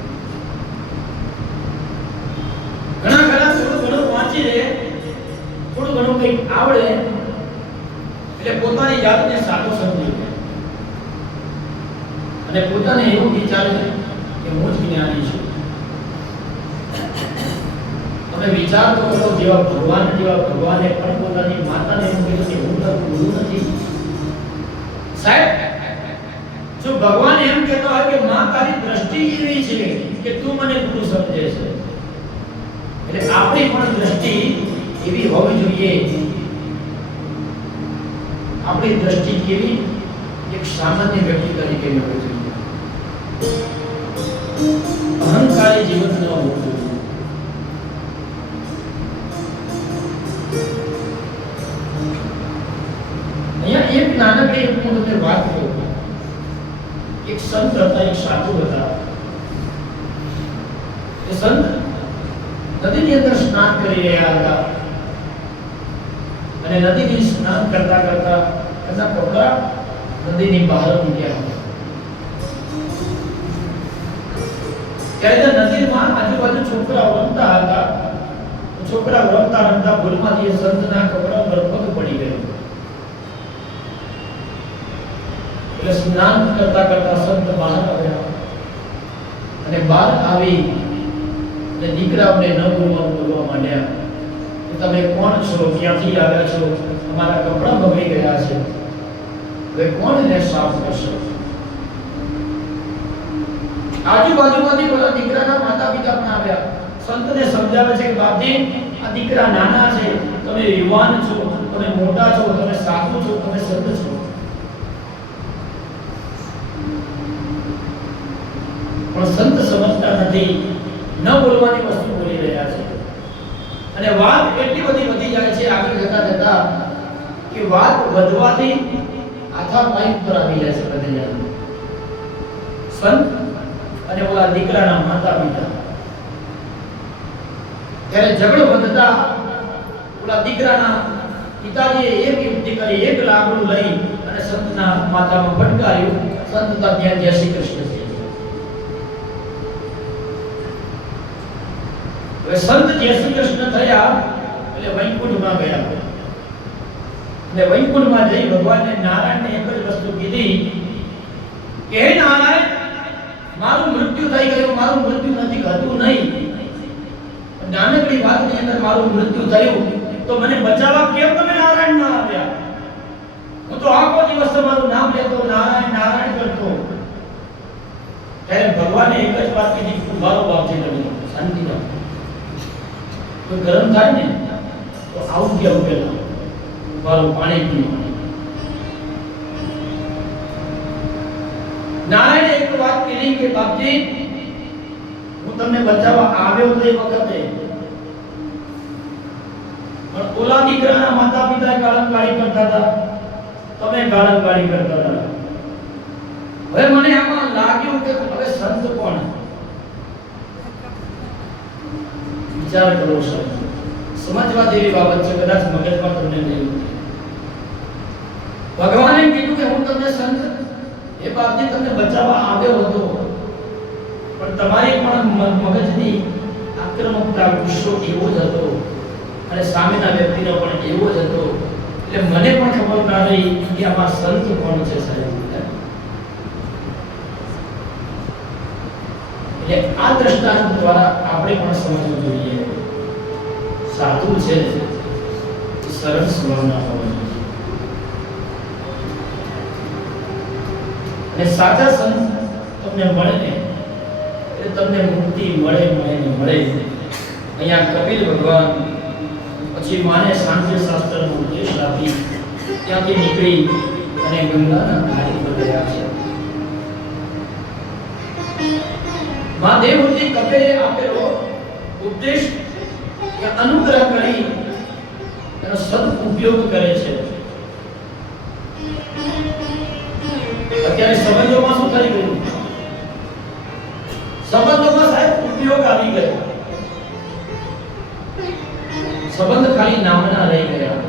ઘણા થોડું ઘણું વાંચી લે, થોડું ઘણું કંઈક આવડે એટલે પોતાની જાતને સાચો સમજી લે અને પોતાને એવું વિચારે કે હું જ જ્ઞાની છું. તમે વિચાર તો કરો જેવા ભગવાને પણ પોતાની માતાને એમ કીધું કે હું તો ગુરુ નથી. સાહેબ, જો ભગવાન એમ કહેતો હોય કે માં તારી દ્રષ્ટિ એવી છે કે તું મને ગુરુ સમજે છે, એટલે આપણી પણ દ્રષ્ટિ એવી હોવી જોઈએ. આપણી દ્રષ્ટિ કેવી? એક સામાન્ય વ્યક્તિ તરીકે હોવી જોઈએ. અહંકારી જીવન ન હોવું જોઈએ. અહીંયા એક નાનકડી હું તમને વાત કહું. એક સંત હતા, એક સાધુ હતા. એ સંત નદીની અંદર સ્નાન કરી રહ્યા હતા અને નદીની સ્નાન કરતા કરતા એના કપડા નદીની બહાર મૂક્યા હતા. ત્યારે નદીમાં આજુબાજુ છોકરાઓ રમતા હતા. છોકરા રમતા ભૂલમાંથી સંતના કપડા પર પગ પડી ગયો. એટલે સ્નાન કરતા સંત બહાર આવ્યા અને બહાર આવી અને દીકરાઓને ન બોલવા માંડ્યા. તમે કોણ છો? ક્યાંથી આવ્યા છો? અમારા કપડા બગડી ગયા છે, હવે કોણ એને સાફ કરશે? આજુબાજુમાંથી બધા દીકરાના માતા પિતા પણ આવ્યા. સંતને સમજાવે છે કે બાપજી, આ દીકરા નાના છે, તમે યુવાન છો, તમે મોટા છો, તમે સાધુ છો, તમે સંત છો, પણ સંત સમજતા નથી, ન બોલવાની વસ્તુ બોલી રહ્યા છે. અને વાત એટલી બધી વધી જાય છે આગળ જતા કે વાત વધવાથી આથા પાઈ પર આવી જાય છે બધે જાય. સંત અને ઓલા દીકરાના માતા પિતા ત્યારે ઝઘડો વધતા ઓલા દીકરાના પિતાજીએ એક યુક્તિ કરી, એક લાકડું લઈ અને સંતના માથામાં ફટકાર્યું. સંત ત્યાં જય શ્રી કૃષ્ણ. સંત જય શ્રી કૃષ્ણ થયા એટલે વૈકુંઠમાં ગયા અને વૈકુંઠમાં જઈ ભગવાનને નારાયણને એક જ વસ્તુ કીધી કે હે નારાયણ, મારું મૃત્યુ થઈ ગયું, મારું મૃત્યુ નથી હતું નહીં, નાનકડી વાતની અંદર મારું મૃત્યુ થયું, તો મને બચાવવા કેમ તમે નારાયણ ના આવ્યા? હું તો આખો દિવસ તમારું નામ લેતો, નારાયણ નારાયણ કરતો. ત્યારે ભગવાને એક જ વાત કીધી, મારો બાપ છે, તમે શાંતિ રાખો. તો ગરમ થાય ને તો આવું ગયા પેલા મારું પાણી પીવું. નારાયણે એક વાત કીધી કે બાપજી, હું તમને બચાવવા આવ્યો તે વખતે પણ ઓલા દીકરાના માતા પિતા ગાળણગાળી કરતા હતા, તમે ગાળણગાળી કરતા હતા. હવે મને આમાં લાગ્યું કે હવે સંત કોણ? વિચાર કરો છો, સમજવા જેવી બાબત છે, કદાચ મગજમાં તમને નહીં હોય. ભગવાને કીધું કે હું તમને સંત, એ બાપજી તમને બચાવવા આવ્યો હતો, પણ તમારી પણ મગજની આક્રમકતા, ગુસ્સો એવો જ હતો અને સામેના વ્યક્તિનો પણ એવો જ હતો. એટલે મને પણ ખબર ના રહી કે આમાં સંત કોણ છે સાહેબ. એટલે આ દ્રષ્ટાંત દ્વારા આપણે પણ સમજવું જોઈએ સાધુ છે સરળ સ્વભાવના હોવા જોઈએ અને સાચા સંત તમને મળે ને એટલે તમને મુક્તિ મળે અહીંયા કપિલ ભગવાન પછી માને સાંખ્ય શાસ્ત્રનો ઉપદેશ આપી ત્યાંથી નીકળી અને ગંગાના ઘાટ પર ગયા છે. મહાદેવજી કપિલે આપેલો ઉપદેશ કે અનુગ્રહ કરી એનો સદઉપયોગ કરે છે. અત્યારે સંબંધોમાં શું થઈ ગયું? સંબંધોમાં સાહેબ ઉપયોગ આવી ગયો. સંબંધ ખાલી નામના રહી ગયા.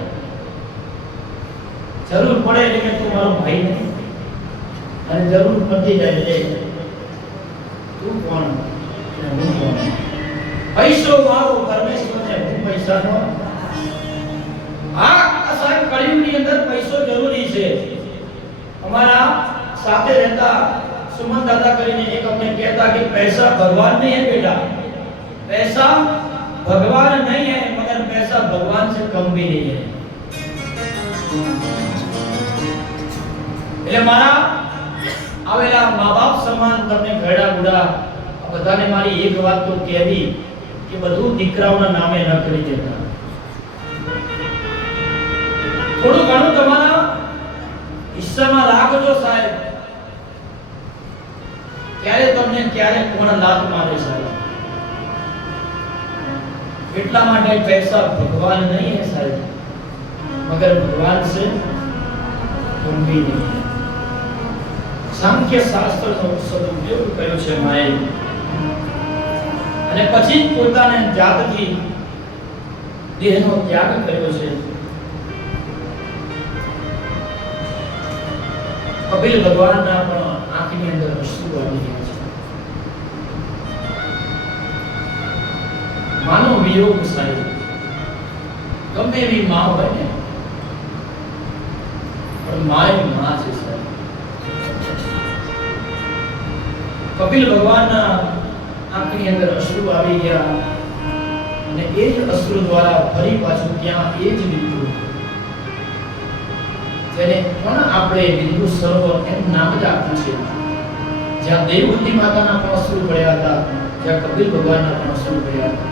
જરૂર પડે એટલે કે તું મારો ભાઈ નથી અને જરૂર પડી જાય એટલે તું કોણ અને હું કોણ. પૈસો મારો પરમેશ્વર ને હું પૈસાનો. આ સાહેબ કળિયુગની અંદર પૈસો જરૂરી છે. અમારા સાથે રહેતા સુમન દાદા કરીને એક અમને કહેતા कि पैसा भगवान नहीं है बेटा, पैसा भगवान नहीं है मगर पैसा भगवान से कम भी नहीं है. એટલે મારા આવેલા મા-બાપ સમાન તમને ઘરડા ગુડા બધાને મારી એક વાત તો કહેવી કે બધું દીકરાઓના નામે ન કરી દેતા. થોડું ઘણું તમારા હિસ્સામાં રાખજો સાહેબ. ક્યારે તમને ક્યારે કોણ લાત મારે સાહેબ. એટલા માટે पैसा भगवान नहीं है साहब मगर भगवान से कम भी नहीं है. सांख्य શાસ્ત્રનો સદુપયોગ કર્યો છે માએ અને પછી પોતાને જાતથી દેહનો ત્યાગ કર્યો છે. કપિલ ભગવાનના પણ આંખની અંદર અશ્રુ આવી ગયા છે. માનો વિયોગ સાહેબ ગમે એવી માં હોય ને પણ માય માં છે સાહેબ. કપિલ ભગવાનના આંખની અંદર અશ્રુ આવી ગયા અને એ જ અશ્રુ દ્વારા ફરી પાછું ત્યાં એ જ બિંદુ જેને પણ આપણે બિંદુ સરોવર એમ નામ જ આપ્યું છે, જ્યાં દેવહૂતિ માતાના પણ અશ્રુ પડ્યા હતા, જ્યાં કપિલ ભગવાનના પણ અશ્રુ પડ્યા હતા.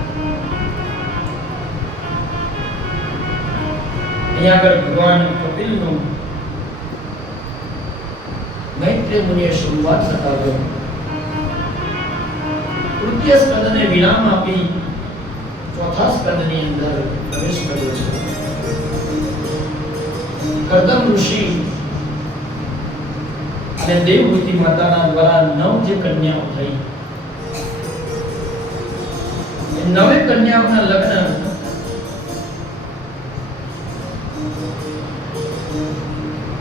અહીંયા આગળ ભગવાન કપિલનું મૈત્રેય મુનિએ શરૂઆત બતાવ્યો. તૃતીય સ્કંદને વિરામ આપી ચોથા સ્કંદની અંદર પ્રવેશ કર્યો છે. કર્દમ ઋષિ અને દેવહૂતિ માતાના દ્વારા 9 જે કન્યાઓ થઈ, એ 9 કન્યાઓના લગ્ન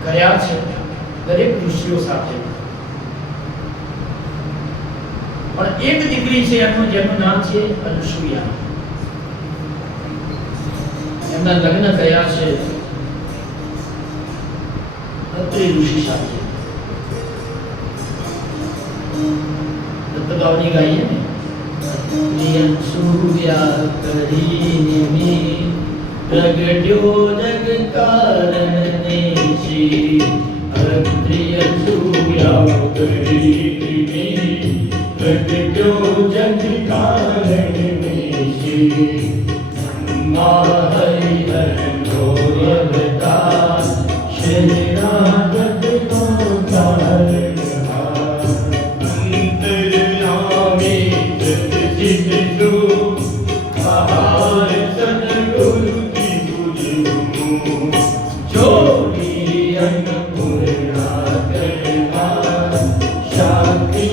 કર્યા છે દરેક ઋષિઓ સાથે. પણ એક દીકરી છે જેનું નામ છે અનસુયા. એમના લગ્ન કર્યા છે અત્રિ ઋષિ સાથે. દત્તગાવની ગાઈએ ને અનસુયા કરીને મે પ્રગટ્યો જગ કારણ ને શ્રી અત્રિ અનસુયા કરીને प्रगट्यो जग कारण में श्री हरि हरो अवतार श्री राजत को कारण अंतर्यामी जग चित जो आहार सदगुरु की गुरु जोड़ी अन्नपूर्णा करवा शांति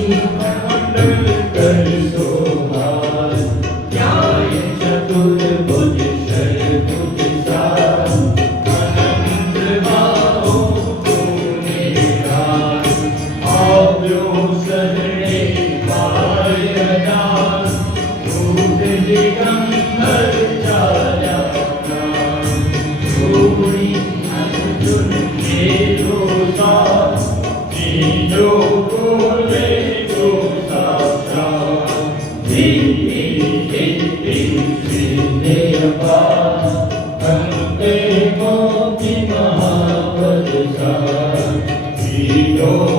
जो बोले तो साक्षात Shri